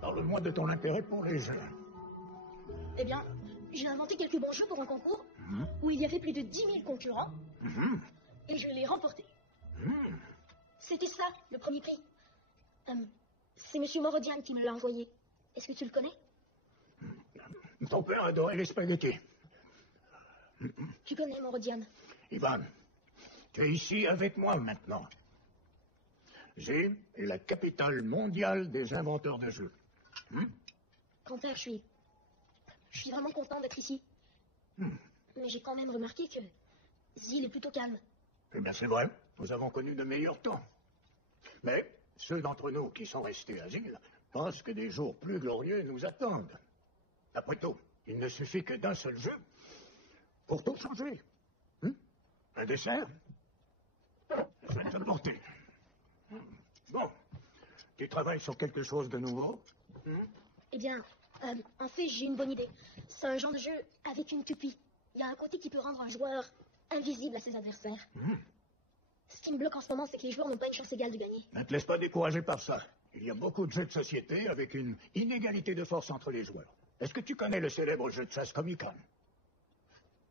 parle-moi de ton intérêt pour les jeux. Eh bien, j'ai inventé quelques bons jeux pour un concours où il y avait plus de 10 000 concurrents et je l'ai remporté. C'était ça, le premier prix. C'est Monsieur Morodian qui me l'a envoyé. Est-ce que tu le connais? Ton père adorait les spaghettis. Tu connais Morodian? Ivan, tu es ici avec moi maintenant. J'ai la capitale mondiale des inventeurs de jeux. Grand-père, je suis vraiment content d'être ici. Mais j'ai quand même remarqué que Zil est plutôt calme. Eh bien, c'est vrai. Nous avons connu de meilleurs temps. Mais ceux d'entre nous qui sont restés à Zil pensent que des jours plus glorieux nous attendent. Après tout, il ne suffit que d'un seul jeu pour tout changer. Un dessert? Je vais te le porter. Bon, tu travailles sur quelque chose de nouveau? Eh bien, en fait, j'ai une bonne idée. C'est un genre de jeu avec une toupie. Il y a un côté qui peut rendre un joueur invisible à ses adversaires. Ce qui me bloque en ce moment, c'est que les joueurs n'ont pas une chance égale de gagner. Ne te laisse pas décourager par ça. Il y a beaucoup de jeux de société avec une inégalité de force entre les joueurs. Est-ce que tu connais le célèbre jeu de chasse Comic-Con?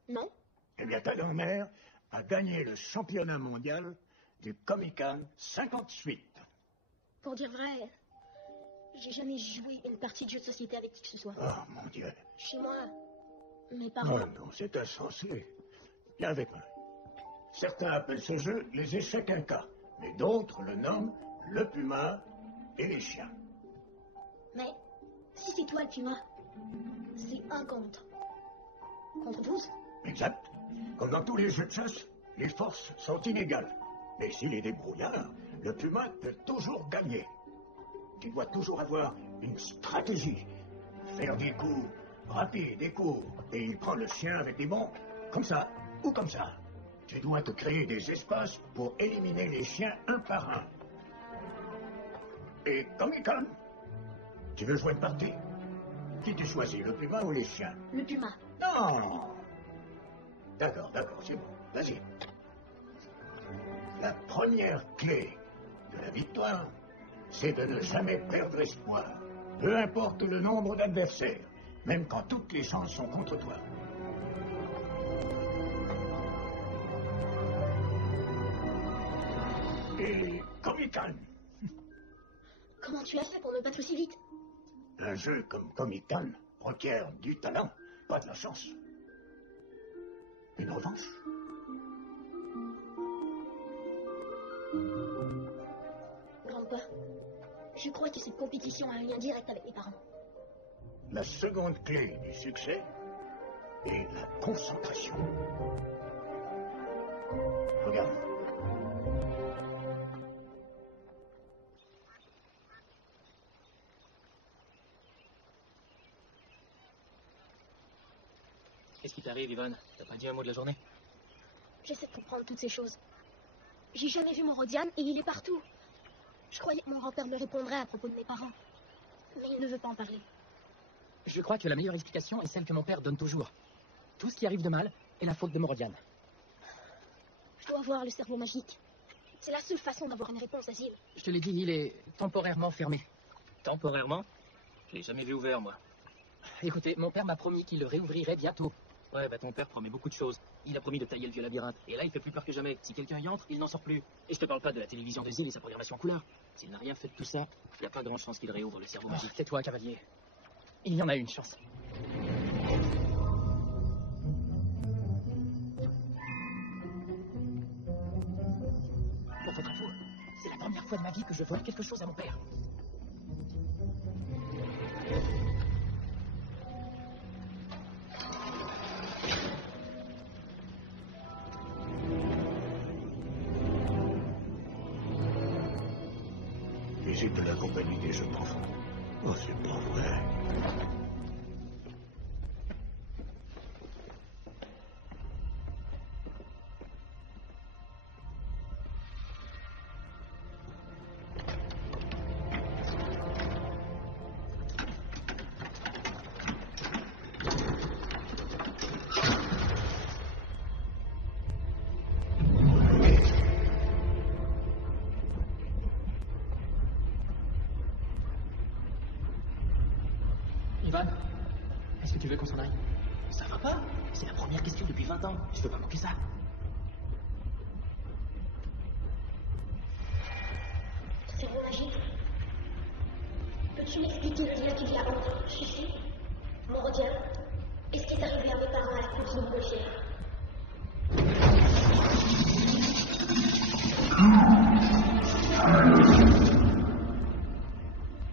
Non. Eh bien, ta grand-mère a gagné le championnat mondial du Comic-Con 58. Pour dire vrai, j'ai jamais joué une partie de jeu de société avec qui que ce soit. Oh, mon Dieu. Chez moi, mes parents... Oh non, c'est insensé. Viens avec moi. Certains appellent ce jeu les échecs incas, mais d'autres le nomment le puma et les chiens. Mais si c'est toi le puma, c'est un contre 12. Exact. Comme dans tous les jeux de chasse, les forces sont inégales. Mais s'il est débrouillard, le puma peut toujours gagner. Tu dois toujours avoir une stratégie. Faire des coups rapides et courts. Et il prend le chien avec des bons, comme ça, ou comme ça. Tu dois te créer des espaces pour éliminer les chiens un par un. Et Comic-Con, tu veux jouer une partie? Qui tu choisis, le puma ou les chiens? Le puma. Non. D'accord, c'est bon. Vas-y. La première clé de la victoire, c'est de ne jamais perdre espoir. Peu importe le nombre d'adversaires, même quand toutes les chances sont contre toi. Et Comic-Con. Comment tu as fait pour me battre si vite? Un jeu comme Comic-Con requiert du talent, pas de la chance. Une revanche? Grand-père, je crois que cette compétition a un lien direct avec mes parents. La seconde clé du succès est la concentration. Regarde. Qu'est-ce qui t'arrive, Ivan? T'as pas dit un mot de la journée? J'essaie de comprendre toutes ces choses. J'ai jamais vu Morodian et il est partout. Je croyais que mon grand-père me répondrait à propos de mes parents. Mais il ne veut pas en parler. Je crois que la meilleure explication est celle que mon père donne toujours. Tout ce qui arrive de mal est la faute de Morodian. Je dois avoir le cerveau magique. C'est la seule façon d'avoir une réponse à Zil. Je te l'ai dit, il est temporairement fermé. Temporairement? Je l'ai jamais vu ouvert, moi. Écoutez, mon père m'a promis qu'il le réouvrirait bientôt. Ouais, bah ton père promet beaucoup de choses. Il a promis de tailler le vieux labyrinthe. Et là, il fait plus peur que jamais. Si quelqu'un y entre, il n'en sort plus. Et je te parle pas de la télévision de Zil et sa programmation couleur. S'il n'a rien fait de tout ça, il n'y a pas grand chance qu'il réouvre le cerveau magique. Tais-toi, cavalier. Il y en a une chance. Pour votre info, fois de ma vie que je vole quelque chose à mon père. Visite de la compagnie des jeux d'enfants. Oh, c'est pas vrai. Ivan, est-ce que tu veux qu'on s'en aille? Ça va pas? C'est la première question depuis 20 ans. Je veux pas manquer ça. Cerveau magique. Peux-tu m'expliquer le lien qu'il y a entre Chichi, Morodien, et ce qui est arrivé à mes parents à la cour de Montgolfière?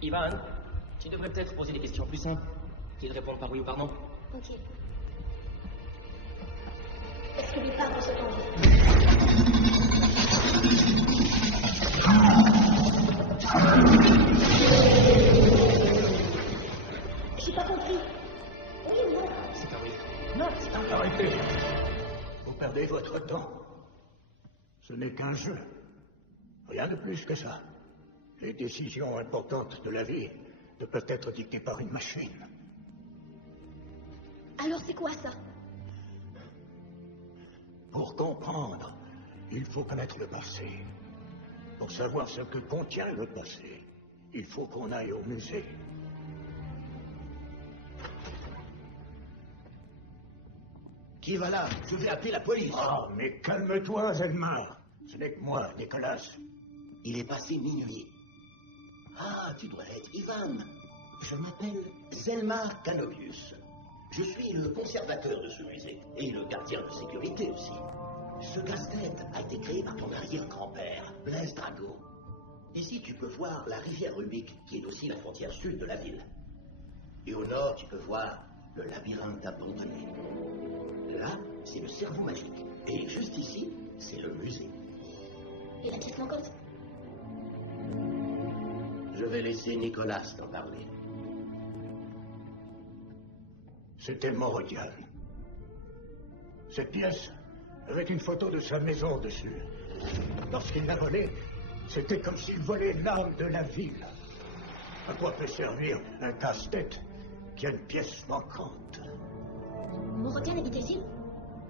Ivan, tu devrais peut-être poser des questions plus simples, qu'ils répondent par oui ou par non. Ok. Est-ce que mes parents sont en vie? J'ai pas compris. Oui ou non? C'est un oui. Non, c'est un arrêtez. Vous perdez votre temps. Ce n'est qu'un jeu. Rien de plus que ça. Les décisions importantes de la vie ne peuvent être dictées par une machine. Alors c'est quoi ça? Pour comprendre, il faut connaître le passé. Pour savoir ce que contient le passé, il faut qu'on aille au musée. Qui va là? Je vais appeler la police. Ah, mais calme-toi, Zelmar. Ce n'est que moi, Nicolas. Il est passé minuit. Ah, tu dois être Ivan. Je m'appelle Zelmar Canobius. Je suis le conservateur de ce musée et le gardien de sécurité aussi. Ce casse-tête a été créé par ton arrière-grand-père, Blaise Drago. Ici, tu peux voir la rivière Rubik, qui est aussi la frontière sud de la ville. Et au nord, tu peux voir le labyrinthe abandonné. Là, c'est le cerveau magique. Et juste ici, c'est le musée. Et la pièce manquante? Je vais laisser Nicolas t'en parler. C'était Morodian. Cette pièce avait une photo de sa maison dessus. Lorsqu'il l'a volée, c'était comme s'il volait l'âme de la ville. À quoi peut servir un casse-tête qui a une pièce manquante? Morodian habitait ici?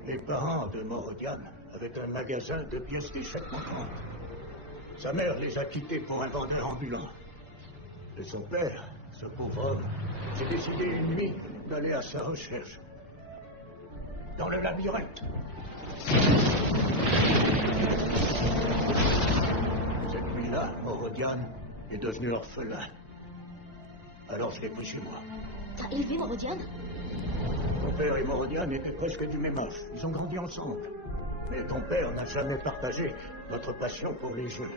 Les parents de Morodian avaient un magasin de pièces d'échecs manquantes. Sa mère les a quittés pour un vendeur ambulant. Et son père, ce pauvre homme, s'est décidé une nuit d'aller à sa recherche. Dans le labyrinthe. Cette nuit-là, Morodian est devenu orphelin. Alors je l'ai pris chez moi. T'as élevé Morodian? Mon père et Morodian étaient presque du même âge. Ils ont grandi ensemble. Mais ton père n'a jamais partagé notre passion pour les jeux.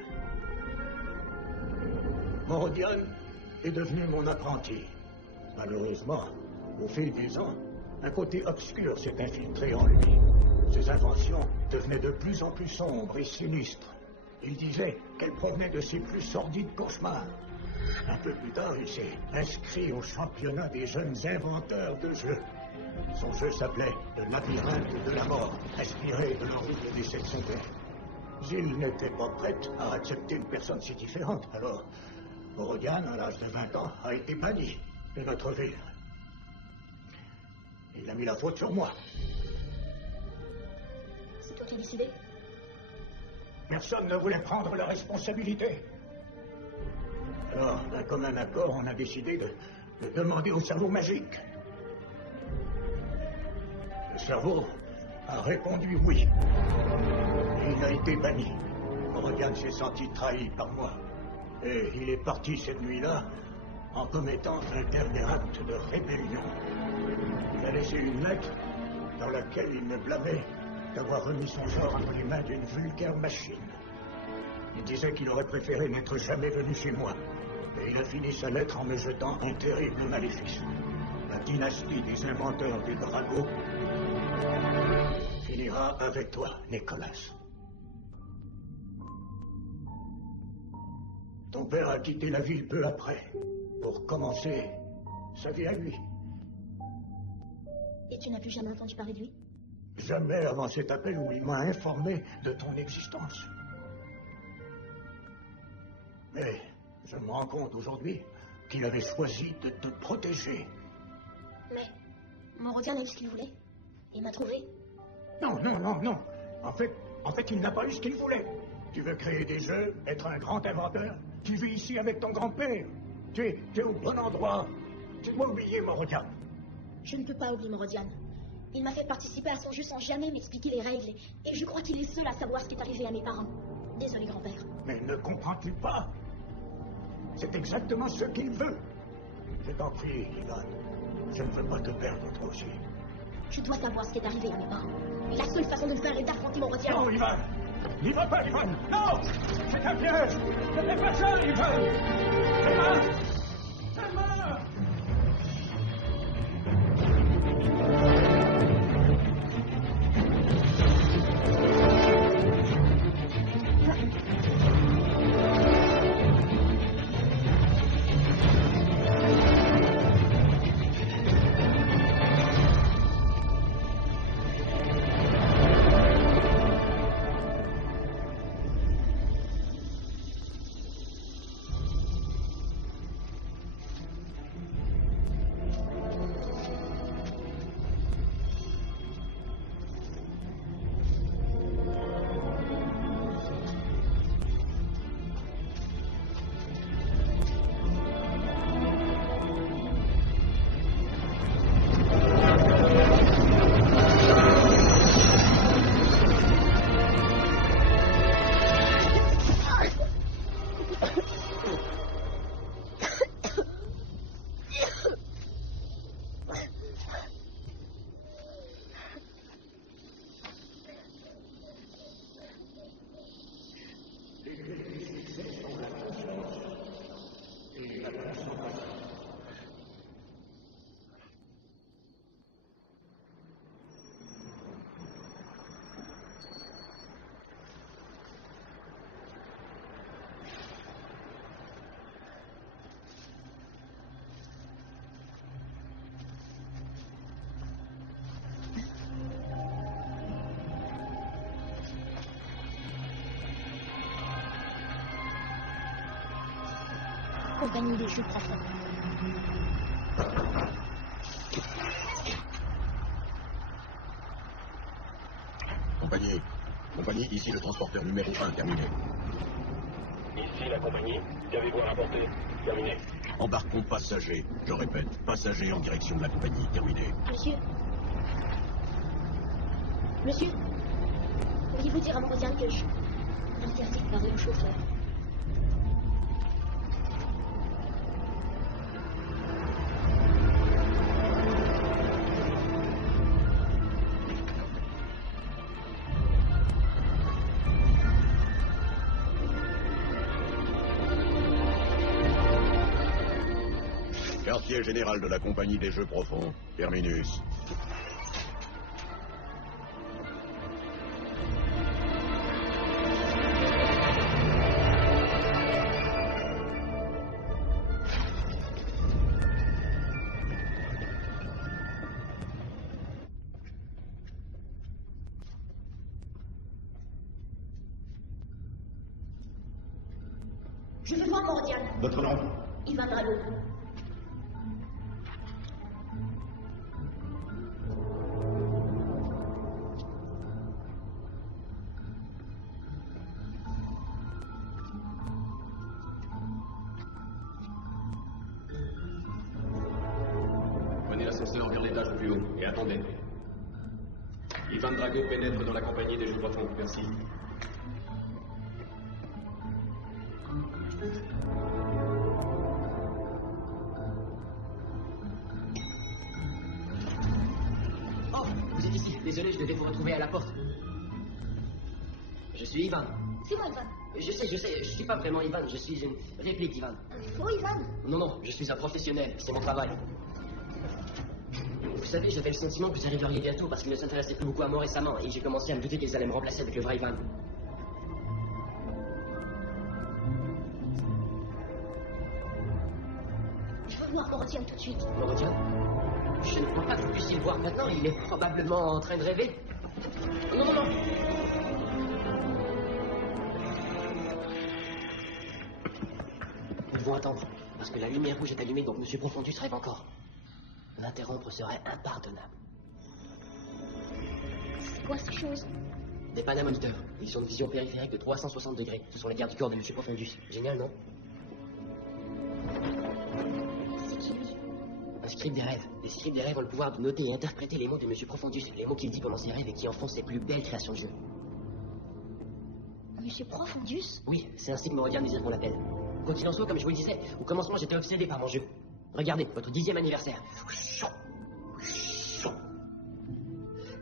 Morodian est devenu mon apprenti. Malheureusement, au fil des ans, un côté obscur s'est infiltré en lui. Ses inventions devenaient de plus en plus sombres et sinistres. Il disait qu'elles provenaient de ses plus sordides cauchemars. Un peu plus tard, il s'est inscrit au championnat des jeunes inventeurs de jeux. Son jeu s'appelait le labyrinthe de la mort, inspiré de l'horrible décès de son père. Il n'était pas prêt à accepter une personne si différente, alors Morodian, à l'âge de 20 ans, a été banni de notre ville. Il a mis la faute sur moi. C'est toi qui as décidé? Personne ne voulait prendre la responsabilité. Alors, d'un commun accord, on a décidé de demander au cerveau magique. Le cerveau a répondu oui. Et il a été banni. Morodian s'est senti trahi par moi. Et il est parti cette nuit-là en commettant un dernier acte de rébellion. Il a laissé une lettre dans laquelle il me blâmait d'avoir remis son genre entre les mains d'une vulgaire machine. Il disait qu'il aurait préféré n'être jamais venu chez moi. Et il a fini sa lettre en me jetant un terrible maléfice. La dynastie des inventeurs du Drago finira avec toi, Nicolas. Ton père a quitté la ville peu après, pour commencer sa vie à lui. Et tu n'as plus jamais entendu parler de lui? Jamais avant cet appel où il m'a informé de ton existence. Mais je me rends compte aujourd'hui qu'il avait choisi de te protéger. Mais Morodian a eu ce qu'il voulait. Il m'a trouvé. Non. En fait, il n'a pas eu ce qu'il voulait. Tu veux créer des jeux, être un grand inventeur. Tu vis ici avec ton grand-père. Tu es au bon endroit. Tu dois oublier Morodian. Je ne peux pas oublier Morodian. Il m'a fait participer à son jeu sans jamais m'expliquer les règles. Et je crois qu'il est seul à savoir ce qui est arrivé à mes parents. Désolé, grand-père. Mais ne comprends-tu pas? C'est exactement ce qu'il veut. Je t'en prie, Ivan. Je ne veux pas te perdre toi aussi. Je dois savoir ce qui est arrivé à mes parents. Et la seule façon de le faire est d'affronter Morodian. Non, Ivan! N'y va pas, Ivan! Non! C'est un piège! Ne fais pas ça, Ivan! Ivan! Emma! Compagnie des jeux profonds. Compagnie, ici le transporteur numéro 1, terminé. Ici la compagnie, qu'avez-vous à rapporter? Terminé. Embarquons passagers. Je répète, passagers en direction de la compagnie, terminé. Monsieur, pourriez-vous dire à Morodian que je interdis de parler au chauffeur? Quartier général de la compagnie des jeux profonds, terminus. Je veux voir Morodian. Votre nom? Ivan Drago. Prenez l'ascenseur vers l'étage le plus haut et attendez. Ivan Drago pénètre dans la compagnie des jeux profonds. Merci. Oh, vous êtes ici. Désolé, je devais vous retrouver à la porte. Je suis Ivan. C'est moi, Ivan. Je sais, je suis pas vraiment Ivan, je suis une réplique d'Ivan. Un faux Ivan? Non, je suis un professionnel, c'est mon travail. Vous savez, j'avais le sentiment que vous arriveriez bientôt parce qu'il ne s'intéressait plus beaucoup à moi récemment et j'ai commencé à me douter qu'ils allaient me remplacer avec le vrai Ivan. Je veux voir Morodian tout de suite. Morodian? Je ne crois pas que vous puissiez le voir maintenant, il est probablement en train de rêver. Non. Nous devons attendre, parce que la lumière rouge est allumée, donc M. Profondus rêve encore. L'interrompre serait impardonnable. C'est quoi ces choses? Des panamoniteurs. Ils sont de vision périphérique de 360 degrés. Ce sont les gardes du corps de M. Profondus. Génial, non? C'est qui, lui? Un scribe des rêves. Les scribes des rêves ont le pouvoir de noter et interpréter les mots de M. Profondus, les mots qu'il dit pendant ses rêves et qui en font ses plus belles créations de jeu. Monsieur Profondus? Oui, c'est ainsi que Morodian désire qu'on l'appelle. Quoi qu'il en soit, comme je vous le disais, au commencement j'étais obsédé par mon jeu. Regardez, votre 10e anniversaire.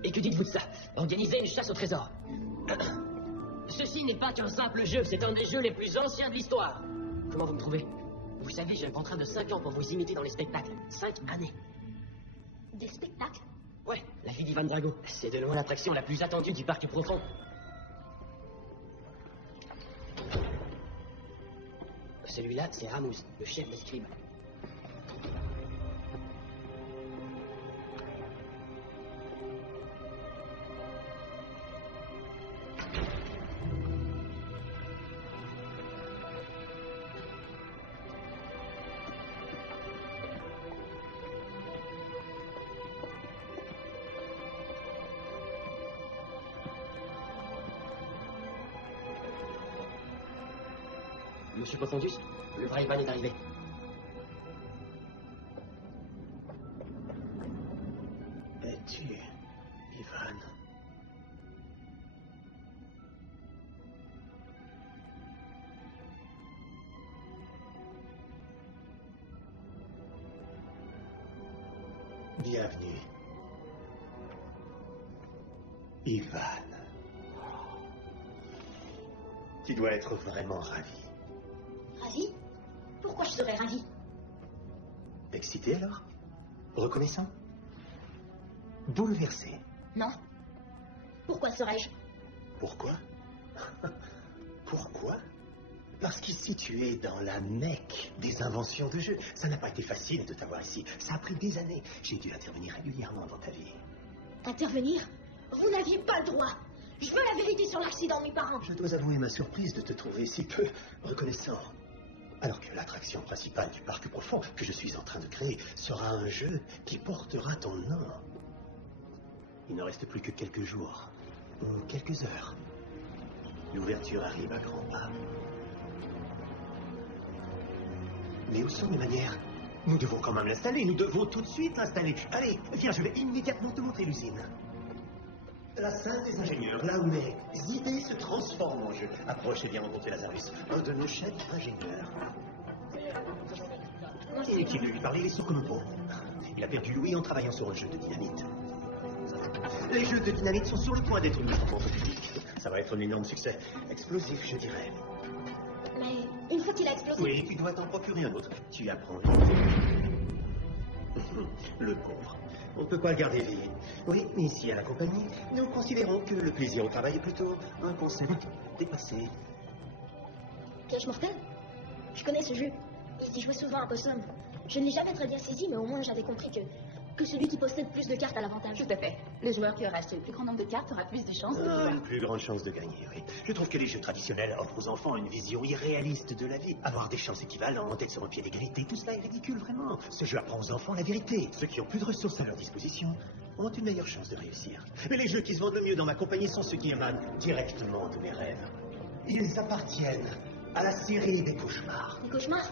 Et que dites-vous de ça? Organiser une chasse au trésor. Ceci n'est pas qu'un simple jeu, c'est un des jeux les plus anciens de l'histoire. Comment vous me trouvez? Vous savez, j'ai un contrat de 5 ans pour vous imiter dans les spectacles. 5 années. Des spectacles? Ouais, la vie d'Ivan Drago. C'est de loin l'attraction la plus attendue du parc profond. Celui-là, c'est Ramuz, le chef des scribes. Monsieur Profondus, le vrai Ivan est arrivé. Es-tu Ivan? Bienvenue. Ivan. Tu dois être vraiment ravi. Ravi? Pourquoi je serais ravi? Excité alors? Reconnaissant? Bouleversé? Non. Pourquoi serais-je? Pourquoi? Pourquoi? Parce qu'ici tu es dans la Mecque des inventions de jeu. Ça n'a pas été facile de t'avoir ici. Ça a pris des années. J'ai dû intervenir régulièrement dans ta vie. Intervenir? Vous n'aviez pas le droit. Je veux la vérité sur l'accident de mes parents. Je dois avouer ma surprise de te trouver si peu reconnaissant. Alors que l'attraction principale du parc profond que je suis en train de créer sera un jeu qui portera ton nom. Il ne reste plus que quelques jours, ou quelques heures. L'ouverture arrive à grands pas. Mais où sont mes manières? Nous devons quand même l'installer, nous devons tout de suite l'installer. Allez, viens, je vais immédiatement te montrer l'usine. La salle des ingénieurs, là où mes idées se transforment en jeu. Approche et viens rencontrer Lazarus, un de nos chefs ingénieurs. Inutile de lui parler, il est sourd comme un pot. Il a perdu Louis en travaillant sur un jeu de dynamite. Les jeux de dynamite sont sur le point d'être mis en vente au public. Ça va être un énorme succès. Explosif, je dirais. Mais une fois qu'il a explosé... Oui, tu dois t'en procurer un autre. Tu apprends. Le pauvre. On ne peut pas le garder vie. Oui, mais ici à la compagnie, nous considérons que le plaisir au travail est plutôt un concept dépassé. Piège mortel? Je connais ce jeu. Il s'y jouait souvent à Possum. Je ne l'ai jamais très bien saisi, mais au moins j'avais compris que celui qui possède plus de cartes a l'avantage. Tout à fait. Le joueur qui aura acheté le plus grand nombre de cartes aura plus de chances de pouvoir... Une plus grande chance de gagner, oui. Je trouve que les jeux traditionnels offrent aux enfants une vision irréaliste de la vie. Avoir des chances équivalentes, être sur un pied d'égalité, tout cela est ridicule, vraiment. Ce jeu apprend aux enfants la vérité. Ceux qui ont plus de ressources à leur disposition ont une meilleure chance de réussir. Mais les jeux qui se vendent le mieux dans ma compagnie sont ceux qui émanent directement de mes rêves. Ils appartiennent à la série des cauchemars. Des cauchemars?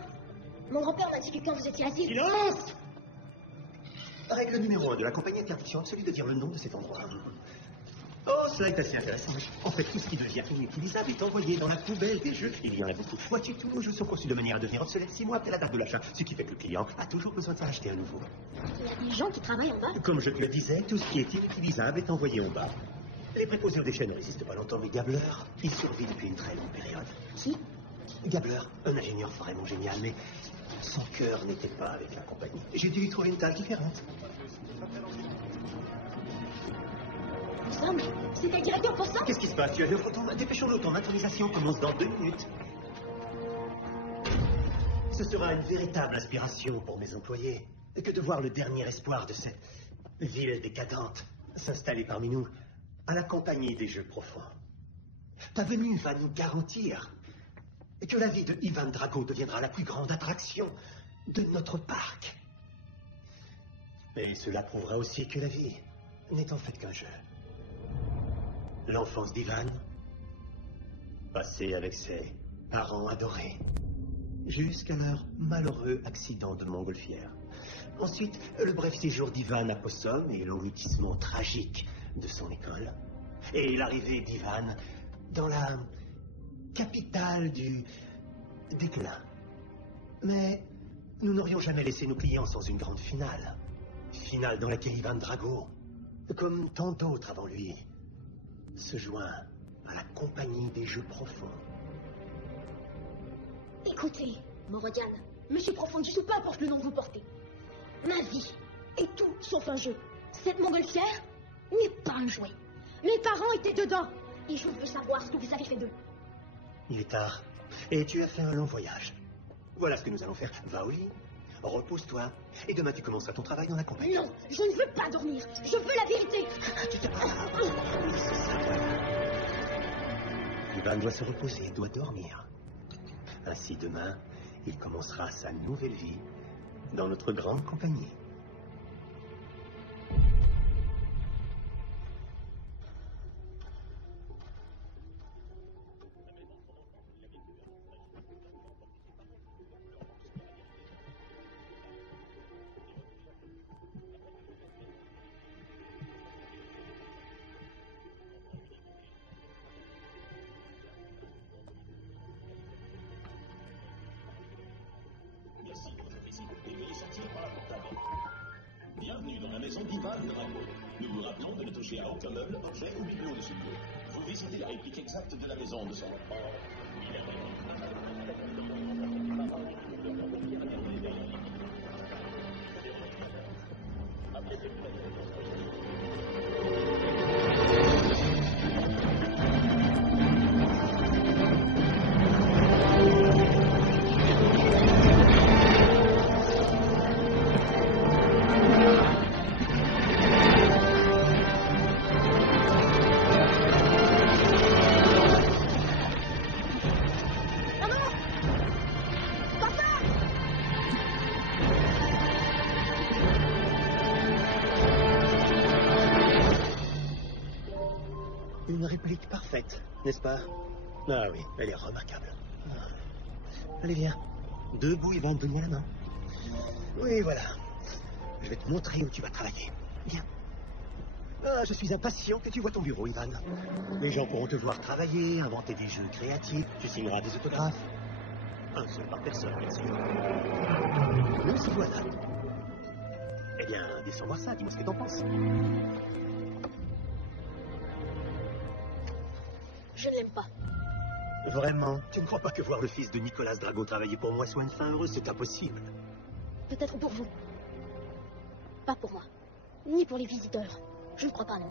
Mon grand-père m'a dit que quand vous étiez assis... Silence! Règle numéro 1 de la compagnie interdiction absolue de dire le nom de cet endroit. Oh, cela est assez intéressant. En fait, tout ce qui devient inutilisable est envoyé dans la poubelle des jeux. Il y en a beaucoup. Vois-tu, tous nos jeux sont conçus de manière à devenir obsolètes 6 mois après la date de l'achat, ce qui fait que le client a toujours besoin de s'en acheter un nouveau. Il y a des gens qui travaillent en bas? Comme je te le disais, tout ce qui est inutilisable est envoyé en bas. Les préposés aux déchets ne résistent pas longtemps, mais Gabler, il survit depuis une très longue période. Qui? Gabler, un ingénieur vraiment génial, mais son cœur n'était pas avec la compagnie. J'ai dû lui trouver une tâche différente. Sam, c'était le directeur Poisson? Qu'est-ce qui se passe? Tu as vu ton... Dépêchons-nous, ton autorisation commence dans 2 minutes. Ce sera une véritable inspiration pour mes employés que de voir le dernier espoir de cette ville décadente s'installer parmi nous à la compagnie des jeux profonds. Ta venue va nous garantir que la vie de Ivan Drago deviendra la plus grande attraction de notre parc. Et cela prouvera aussi que la vie n'est en fait qu'un jeu. L'enfance d'Ivan, passée avec ses parents adorés, jusqu'à leur malheureux accident de montgolfière. Ensuite, le bref séjour d'Ivan à Possum et l'engloutissement tragique de son école. Et l'arrivée d'Ivan dans la capitale du déclin. Mais nous n'aurions jamais laissé nos clients sans une grande finale. Finale dans laquelle Ivan Drago, comme tant d'autres avant lui, se joint à la compagnie des jeux profonds. Écoutez, Morodian, Monsieur Profondius, ou peu importe le nom que vous portez, ma vie est tout sauf un jeu. Cette montgolfière n'est pas un jouet. Mes parents étaient dedans, et je veux savoir ce que vous avez fait d'eux. Il est tard, et tu as fait un long voyage. Voilà ce que nous allons faire. Va au lit, repose-toi, et demain tu commenceras ton travail dans la compagnie. Non, je ne veux pas dormir. Je veux la vérité. Ivan doit se reposer, doit dormir. Ainsi demain, il commencera sa nouvelle vie dans notre grande compagnie. Bienvenue dans la maison d'Ivan Drago. Nous vous rappelons de ne toucher à aucun meuble, objet ou bibelot de ce lieu. Vous visitez la réplique exacte de la maison de son... Une réplique parfaite, n'est-ce pas? Ah oui, elle est remarquable. Allez, viens. Debout, Ivan, donne-moi la main. Oui, voilà. Je vais te montrer où tu vas travailler. Viens. Ah, je suis impatient que tu vois ton bureau, Ivan. Les gens pourront te voir travailler, inventer des jeux créatifs. Tu signeras des autographes. Un seul par personne, bien sûr. Nous y voilà. Eh bien, descends-moi ça, dis-moi ce que t'en penses. Je ne l'aime pas. Vraiment? Tu ne crois pas que voir le fils de Nicolas Drago travailler pour moi soit une fin heureuse? C'est impossible. Peut-être pour vous. Pas pour moi. Ni pour les visiteurs. Je ne crois pas, non.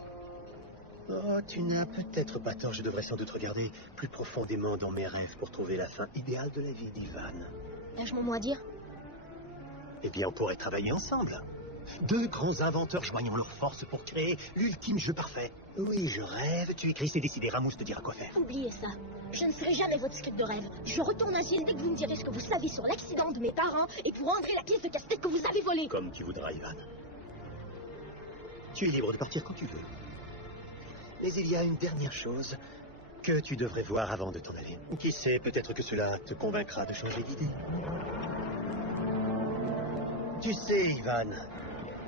Oh, tu n'as peut-être pas tort. Je devrais sans doute regarder plus profondément dans mes rêves pour trouver la fin idéale de la vie d'Ivan. Ai-je mon mot à dire? Eh bien, on pourrait travailler ensemble. 2 grands inventeurs joignant leurs forces pour créer l'ultime jeu parfait. Oui, je rêve. Tu écris, c'est décidé. Ramous te dira quoi faire. Oubliez ça. Je ne serai jamais votre script de rêve. Je retourne à Gilles dès que vous me direz ce que vous savez sur l'accident de mes parents et pour rentrer la pièce de casse-tête que vous avez volée. Comme tu voudras, Ivan. Tu es libre de partir quand tu veux. Mais il y a une dernière chose que tu devrais voir avant de t'en aller. Qui sait, peut-être que cela te convaincra de changer d'idée. Tu sais, Ivan,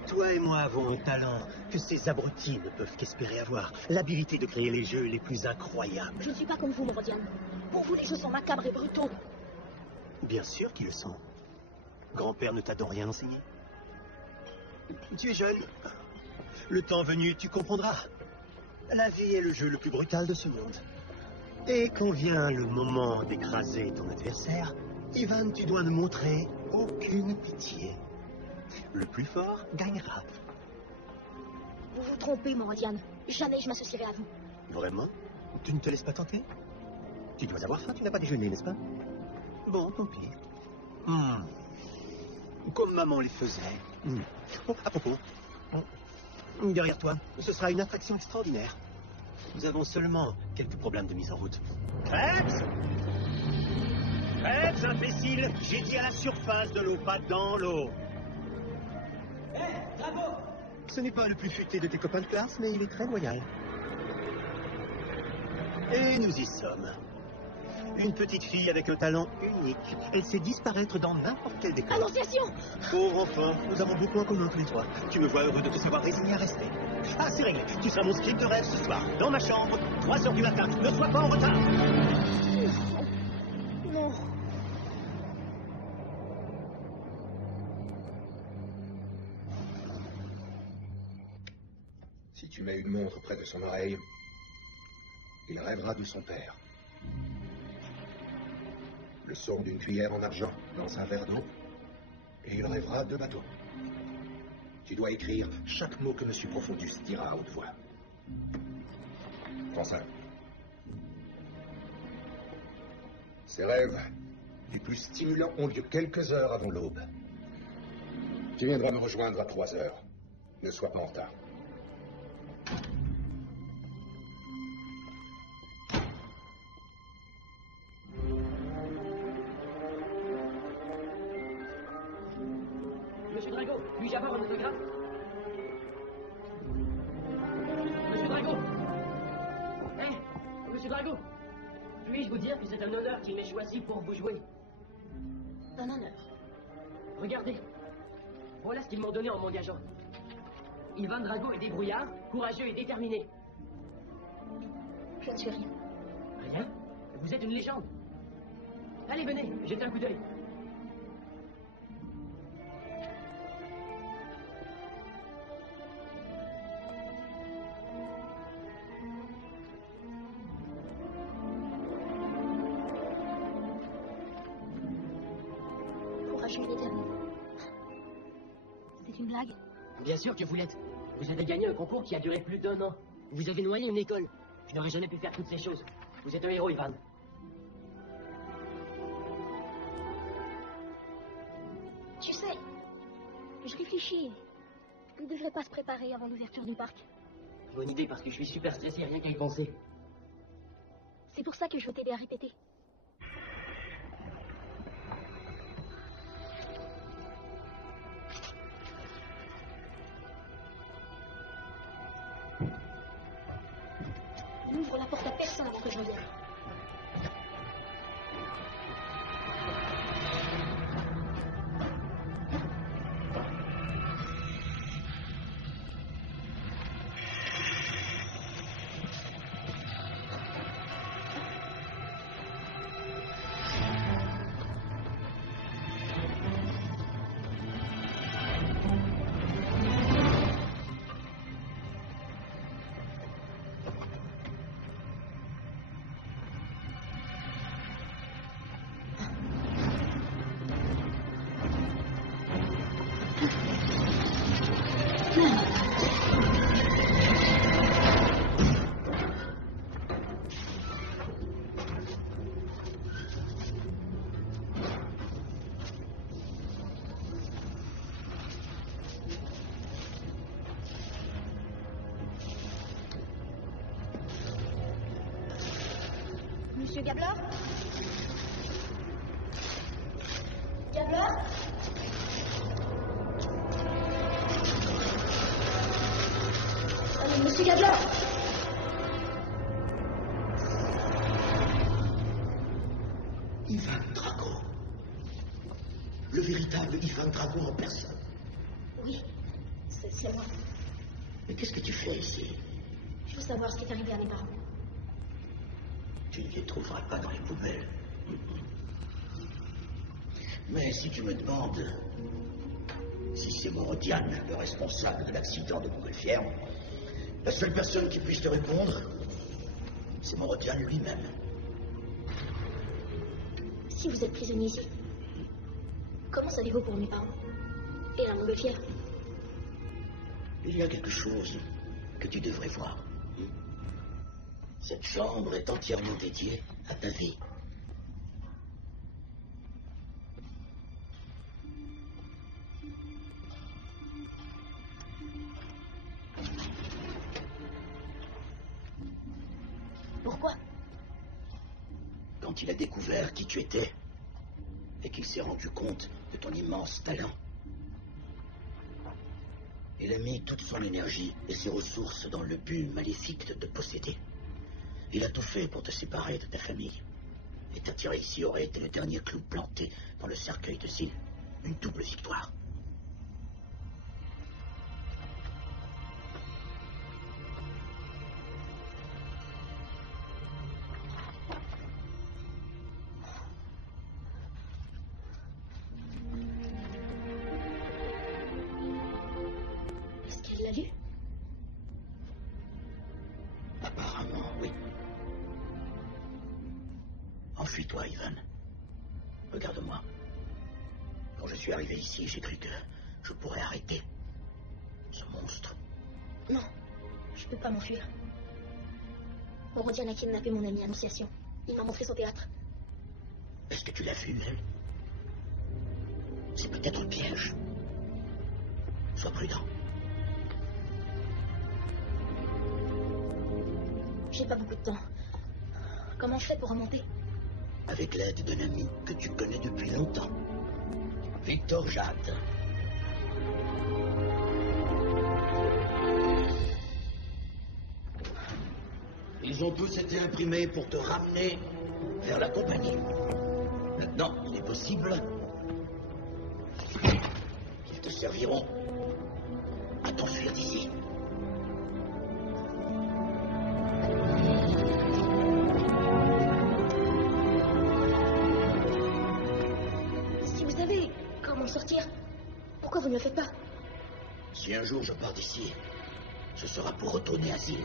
toi et moi avons un talent que ces abrutis ne peuvent qu'espérer avoir. L'habilité de créer les jeux les plus incroyables. Je ne suis pas comme vous, Morodian. Pour vous, les jeux sont macabres et brutaux. Bien sûr qu'ils le sont. Grand-père ne t'a donc rien enseigné. Tu es jeune. Le temps venu, tu comprendras. La vie est le jeu le plus brutal de ce monde. Et quand vient le moment d'écraser ton adversaire, Ivan, tu dois ne montrer aucune pitié. Le plus fort gagnera. Vous vous trompez, Morodiane. Jamais je m'associerai à vous. Vraiment? Tu ne te laisses pas tenter? Tu dois avoir faim, tu n'as pas déjeuné, n'est-ce pas? Bon, tant pis. Comme maman les faisait. Oh, à propos, derrière toi, ce sera une attraction extraordinaire. Nous avons seulement quelques problèmes de mise en route. Krebs! Krebs, imbécile! J'ai dit à la surface de l'eau, pas dans l'eau. Hé, Drago! Ce n'est pas le plus futé de tes copains de classe, mais il est très loyal. Et nous y sommes. Une petite fille avec un talent unique. Elle sait disparaître dans n'importe quel décor. Annonciation! Oh, enfin, nous avons beaucoup en commun tous les trois. Tu me vois heureux de te savoir résigné à rester. Ah, c'est réglé. Tu seras mon script de rêve ce soir, dans ma chambre, 3h du matin. Ne sois pas en retard. Non. Si tu mets une montre près de son oreille, il rêvera de son père. Le son d'une cuillère en argent dans un verre d'eau, et il rêvera de bateaux. Tu dois écrire chaque mot que M. Profondus dira à haute voix. Prends ça. Ces rêves les plus stimulants ont lieu quelques heures avant l'aube. Tu viendras me rejoindre à 3h. Ne sois pas en retard. Monsieur Drago, puis-je avoir un autographe? Monsieur Drago! Hé, Monsieur Drago! Puis-je vous dire que c'est un honneur qu'il m'ait choisi pour vous jouer? Un honneur. Regardez. Voilà ce qu'ils m'ont donné en m'engageant. Ivan Drago est débrouillard, courageux et déterminé. Je ne suis rien. Rien? Vous êtes une légende. Allez, venez, jetez un coup d'œil. Courageux et déterminé. C'est une blague? Bien sûr que vous l'êtes. Vous avez gagné un concours qui a duré plus d'1 an. Vous avez noyé une école. Je n'aurais jamais pu faire toutes ces choses. Vous êtes un héros, Ivan. Tu sais, je réfléchis. On ne devrait pas se préparer avant l'ouverture du parc. Bonne idée, parce que je suis super stressé, rien qu'à y penser. C'est pour ça que je veux t'aider à répéter. N'ouvre la porte à personne avant que je revienne. Monsieur Gabler? Gabler? Allez, Monsieur Gabler! Ivan Drago. Le véritable Ivan Drago en personne. Oui, c'est moi. Mais qu'est-ce que tu fais ici? Je veux savoir ce qui est arrivé à mes parents. Tu ne les trouveras pas dans les poubelles. Mais si tu me demandes si c'est Morodiane le responsable de l'accident de Montgolfière, La seule personne qui puisse te répondre, c'est Morodian lui-même. Si vous êtes prisonnier ici, comment savez-vous pour mes parents et la montgolfière? Il y a quelque chose que tu devrais voir. Cette chambre est entièrement dédiée à ta vie. Pourquoi? Quand il a découvert qui tu étais, et qu'il s'est rendu compte de ton immense talent, il a mis toute son énergie et ses ressources dans le but maléfique de te posséder. Il a tout fait pour te séparer de ta famille. Et t'attirer ici aurait été le dernier clou planté dans le cercueil de Zil. Une double victoire. Est-ce qu'elle l'a lu? Apparemment, oui. Enfuis-toi, Ivan. Regarde-moi. Quand je suis arrivé ici, j'ai cru que je pourrais arrêter ce monstre. Non, je peux pas m'enfuir. Morodian a kidnappé mon amie Annonciation. Il m'a montré son théâtre. Est-ce que tu l'as vu, elle? C'est peut-être un piège. Sois prudent. J'ai pas beaucoup de temps. Comment je fais pour remonter? Avec l'aide d'un ami que tu connais depuis longtemps. Victor Jade. Ils ont tous été imprimés pour te ramener vers la compagnie. Maintenant, il est possible qu'ils te serviront à t'enfuir d'ici. Si vous savez comment sortir, pourquoi vous ne le faites pas? Si un jour je pars d'ici, ce sera pour retourner à Zil.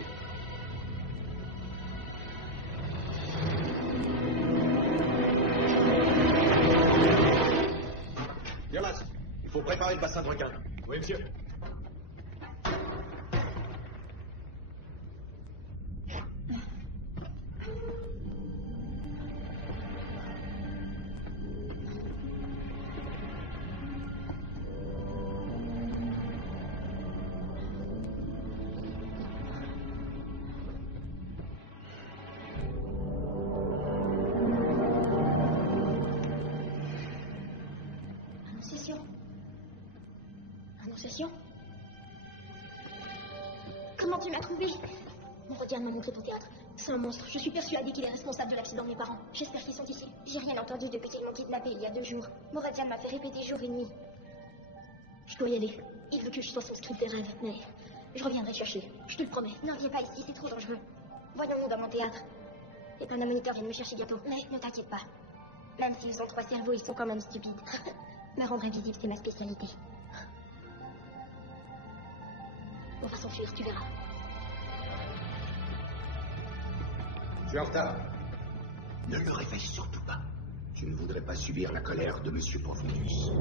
Diamas, il faut préparer le bassin de requin. Oui, monsieur. Annonciation? Comment tu m'as trouvé? Morodian m'a montré ton théâtre. C'est un monstre. Je suis persuadée qu'il est responsable de l'accident de mes parents. J'espère qu'ils sont ici. J'ai rien entendu depuis qu'ils m'ont kidnappé il y a 2 jours. Morodian m'a fait répéter jour et nuit. Je dois y aller. Il veut que je sois son script des rêves, mais je reviendrai chercher. Je te le promets. Ne viens pas ici, c'est trop dangereux. Voyons-nous dans mon théâtre. Les panamoniteur viennent me chercher bientôt. Mais ne t'inquiète pas. Même s'ils ont 3 cerveaux, ils sont quand même stupides. Me rendre invisible, c'est ma spécialité. On va s'enfuir, tu verras. Je suis en retard. Ne le réveille surtout pas. Je ne voudrais pas subir la colère de Monsieur Porphyrius.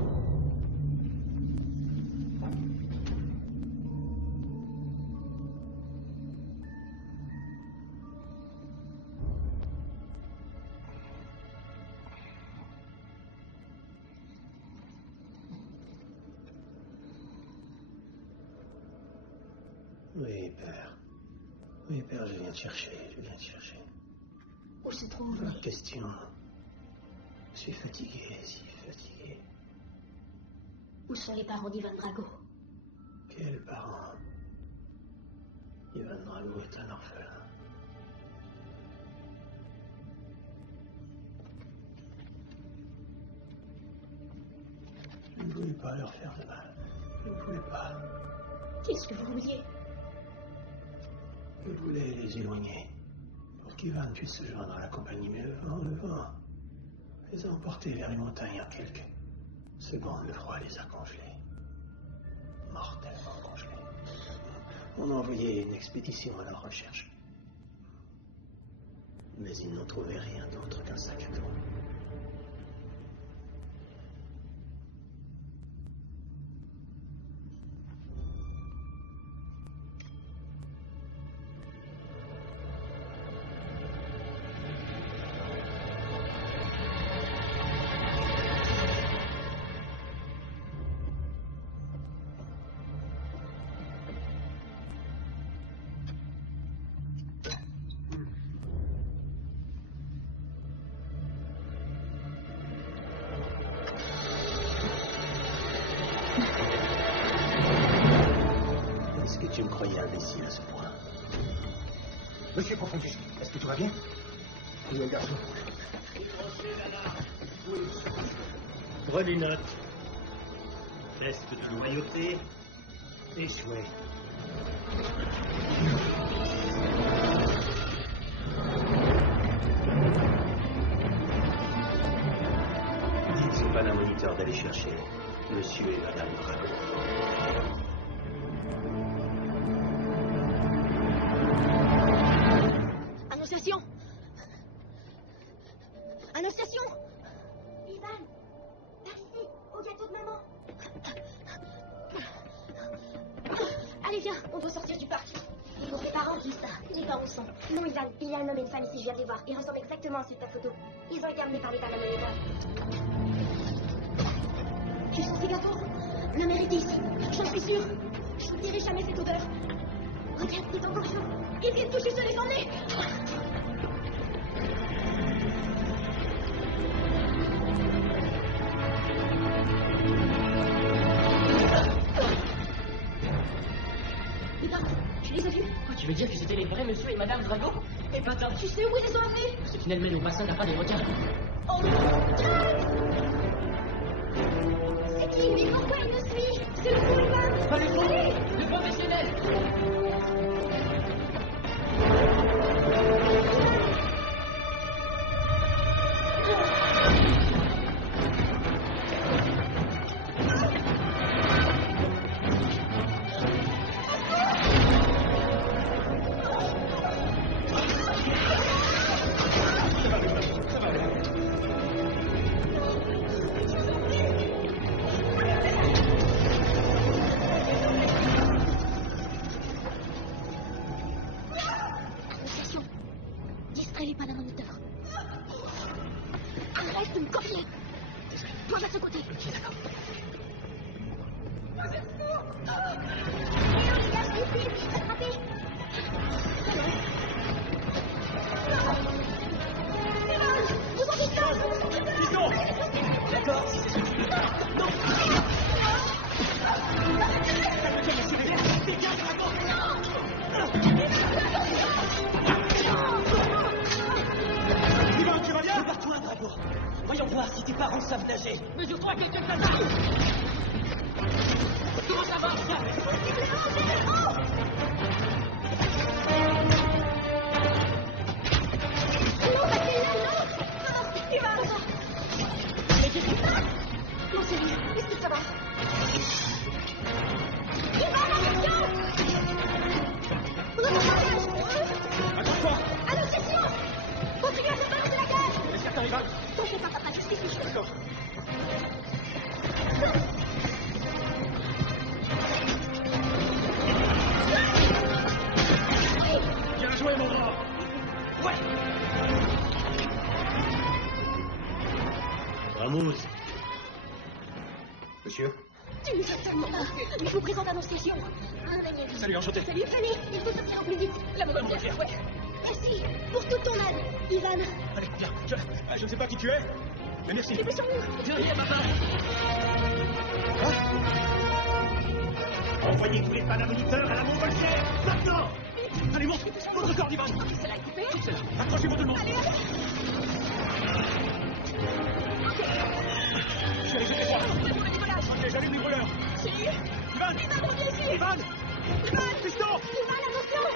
Oui, père. Oui, père, je viens te chercher, Où se trouve? Pas de question. Je suis fatigué, si fatigué. Où sont les parents d'Ivan Drago? Quels parents? Ivan Drago est un orphelin. Je ne voulais pas leur faire de mal. Je ne voulais pas. Qu'est-ce que vous vouliez? Je voulais les éloigner. Pour qu'Ivan puisse se joindre à la compagnie, mais le vent, les a emportés vers les montagnes en quelques secondes. Le froid les a congelés. Mortellement congelés. On a envoyé une expédition à leur recherche. Mais ils n'ont trouvé rien d'autre qu'un sac à dos. Est-ce que tu me croyais imbécile à ce point? Monsieur Profondus, est-ce que tout va bien? Oui, mon garçon. Prenez note. Test de loyauté. Échoué. Dites au panamoniteur d'aller chercher Monsieur et Madame Drago. Annonciation! Annonciation! Ivan! Par ici, au gâteau de maman! Allez, viens, on doit sortir du parc. Et vos parents disent ça. Les parents sont. Non, Ivan, il y a un homme et une femme ici, je viens de les voir. Ils ressemblent exactement à ceux de ta photo. Ils ont été amenés par les panamoniens. Tu sens ces gâteaux? La mère était ici, j'en suis sûre. Je n'oublierai jamais cette odeur. Regarde, il est encore chaud. Ils viennent toucher se les emmener. Ivan, tu les as vus? Quoi, tu veux dire que c'était les vrais monsieur et madame Drago? Et pas tard. Tu sais où ils les ont amenés? Ce qui n'elle au bassin n'a pas des requins. Oh non! C'est qui? Mais pourquoi il nous suit? C'est le fou, Ivan! Pas le fou! Allez! Le professionnel! Attention, distrait les panamoniteurs. Arrête de me copier. Toi de ce côté. Ok, d'accord. Ivan, tu vas bien? Prépare-toi, Drago. Voyons voir si tes parents savent nager. Mesure-toi quelques places. Comment ça va? Non, c'est lui. Est-ce que ça va? Ivan, attention! On entend pas. Accroche-toi. Annonciation! Continue à faire balancer la gueule! Est-ce que t'arrives à... T'en fais pas, papa, je suis. D'accord. Bien joué, mon grand. Ouais! Ramos. Monsieur? Tu nous as tellement manqué. Mais je vous présente Annonciation. Mon ami. Salut, enchanté. Salut, Fanny. Il faut sortir au plus vite. La mononcière, ouais. Merci pour toute ton aide, Ivan. Allez, viens. Je ne sais pas qui tu es, mais merci. Les sur nous. De rien, papa. Envoyez tous les panamoniteurs à la Montgolfière, maintenant! Allez, montre votre corps, Ivan. C'est la coupée. C'est là. Accrochez-vous tout le monde. Allez, allez. Je vais les jeter voir. C'est pour le décollage. Ok, j'allume les brûleurs. C'est lui. Ivan! Ivan, on vient ici. Ivan! Fiston! Ivan, attention.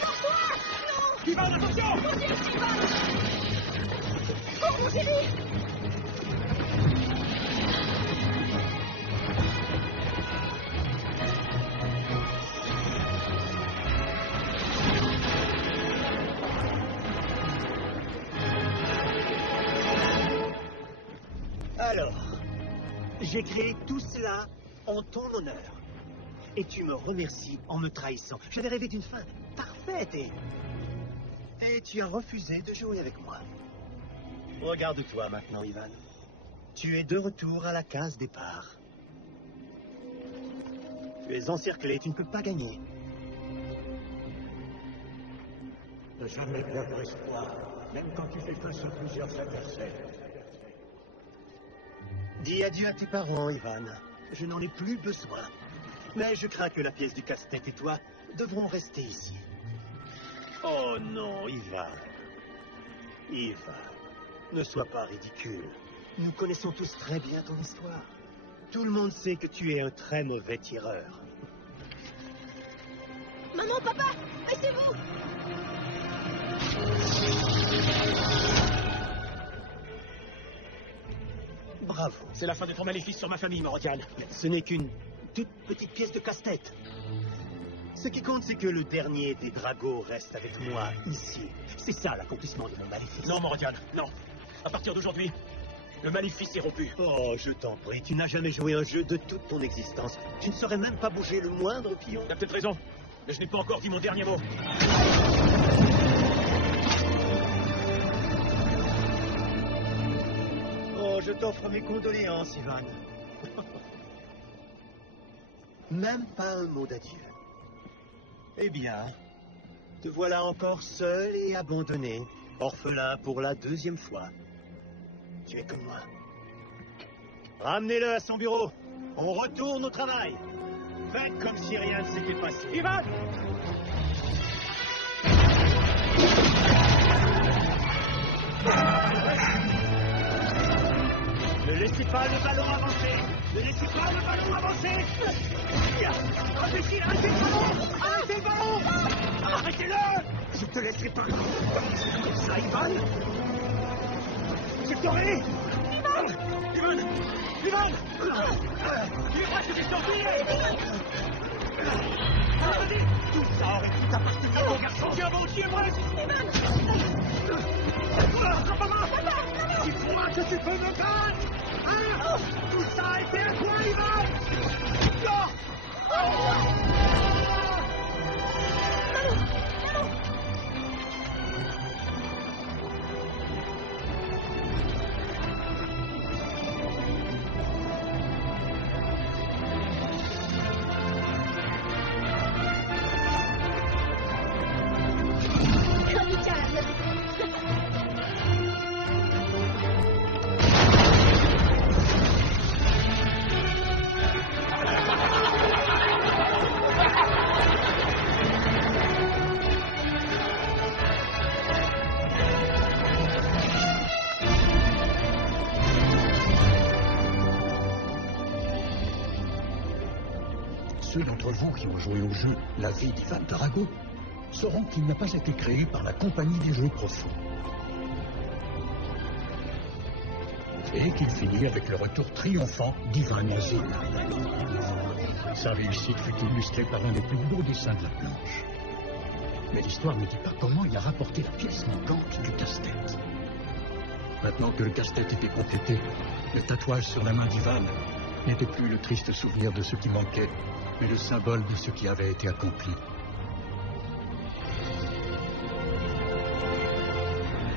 Sors-toi. Non. Ivan, attention! Mon Dieu, Ivan. Oh, mon chéri. Alors, j'ai créé tout cela en ton honneur. Et tu me remercies en me trahissant. J'avais rêvé d'une fin parfaite et tu as refusé de jouer avec moi. Regarde-toi maintenant, Ivan. Tu es de retour à la case départ. Tu es encerclé, tu ne peux pas gagner. Ne jamais perdre espoir, même quand tu fais face à plusieurs adversaires. Dis adieu à tes parents, Ivan. Je n'en ai plus besoin. Mais je crains que la pièce du casse-tête et toi devront rester ici. Oh non, Ivan. Ivan, ne sois pas ridicule. Nous connaissons tous très bien ton histoire. Tout le monde sait que tu es un très mauvais tireur. Maman, papa, baissez-vous! Bravo. C'est la fin de ton maléfice sur ma famille, Morodian. Ce n'est qu'une toute petite pièce de casse-tête. Ce qui compte, c'est que le dernier des Dragos reste avec moi ici. C'est ça l'accomplissement de mon maléfice. Non, Morodian, non. À partir d'aujourd'hui, le maléfice est rompu. Oh, je t'en prie, tu n'as jamais joué un jeu de toute ton existence. Tu ne saurais même pas bouger le moindre pion. T'as peut-être raison, mais je n'ai pas encore dit mon dernier mot. Oh, je t'offre mes condoléances, Ivan. Même pas un mot d'adieu. Eh bien, te voilà encore seul et abandonné, orphelin pour la deuxième fois. Tu es comme moi. Ramenez-le à son bureau. On retourne au travail. Faites comme si rien ne s'était passé. Ivan! Ne laissez pas le ballon avancer. Ne laissez pas le ballon avancer. Arrêtez le ballon. Arrêtez le ballon. Arrêtez-le. Je te laisserai pas. Comme ça, Ivan. Je t'aurai. Ivan! Ivan! Tu es presque distancié! Tout ça aurait pu t'appartenir, mon garçon. Tu as volontiers moi! Ivan! Dis-moi que tu peux me battre! Hein? Tout ça a été à toi, Ivan! Ceux d'entre vous qui ont joué au jeu La vie d'Ivan Drago sauront qu'il n'a pas été créé par la compagnie des jeux profonds. Et qu'il finit avec le retour triomphant d'Ivan Yazin. Sa réussite fut illustrée par l'un des plus beaux dessins de la planche. Mais l'histoire ne dit pas comment il a rapporté la pièce manquante du casse-tête. Maintenant que le casse-tête était complété, le tatouage sur la main d'Ivan n'était plus le triste souvenir de ce qui manquait, mais le symbole de ce qui avait été accompli.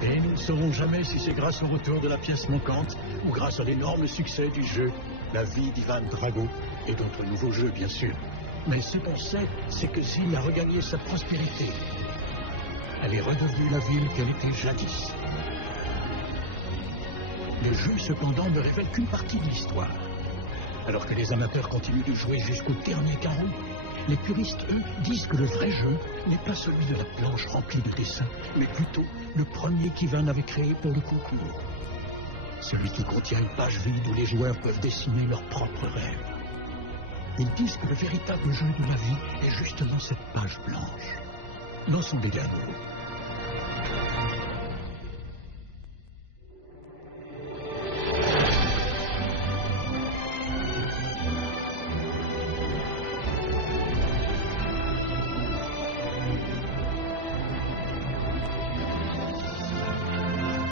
Et nous ne saurons jamais si c'est grâce au retour de la pièce manquante ou grâce à l'énorme succès du jeu La vie d'Ivan Drago et d'autres nouveaux jeux, bien sûr. Mais ce qu'on sait, c'est que Zin a regagné sa prospérité. Elle est redevenue la ville qu'elle était jadis. Le jeu, cependant, ne révèle qu'une partie de l'histoire. Alors que les amateurs continuent de jouer jusqu'au dernier carreau, les puristes, eux, disent que le vrai jeu n'est pas celui de la planche remplie de dessins, mais plutôt le premier qu'Ivan avait créé pour le concours. Celui qui contient une page vide où les joueurs peuvent dessiner leurs propres rêves. Ils disent que le véritable jeu de la vie est justement cette page blanche. N'en sont des gagnants.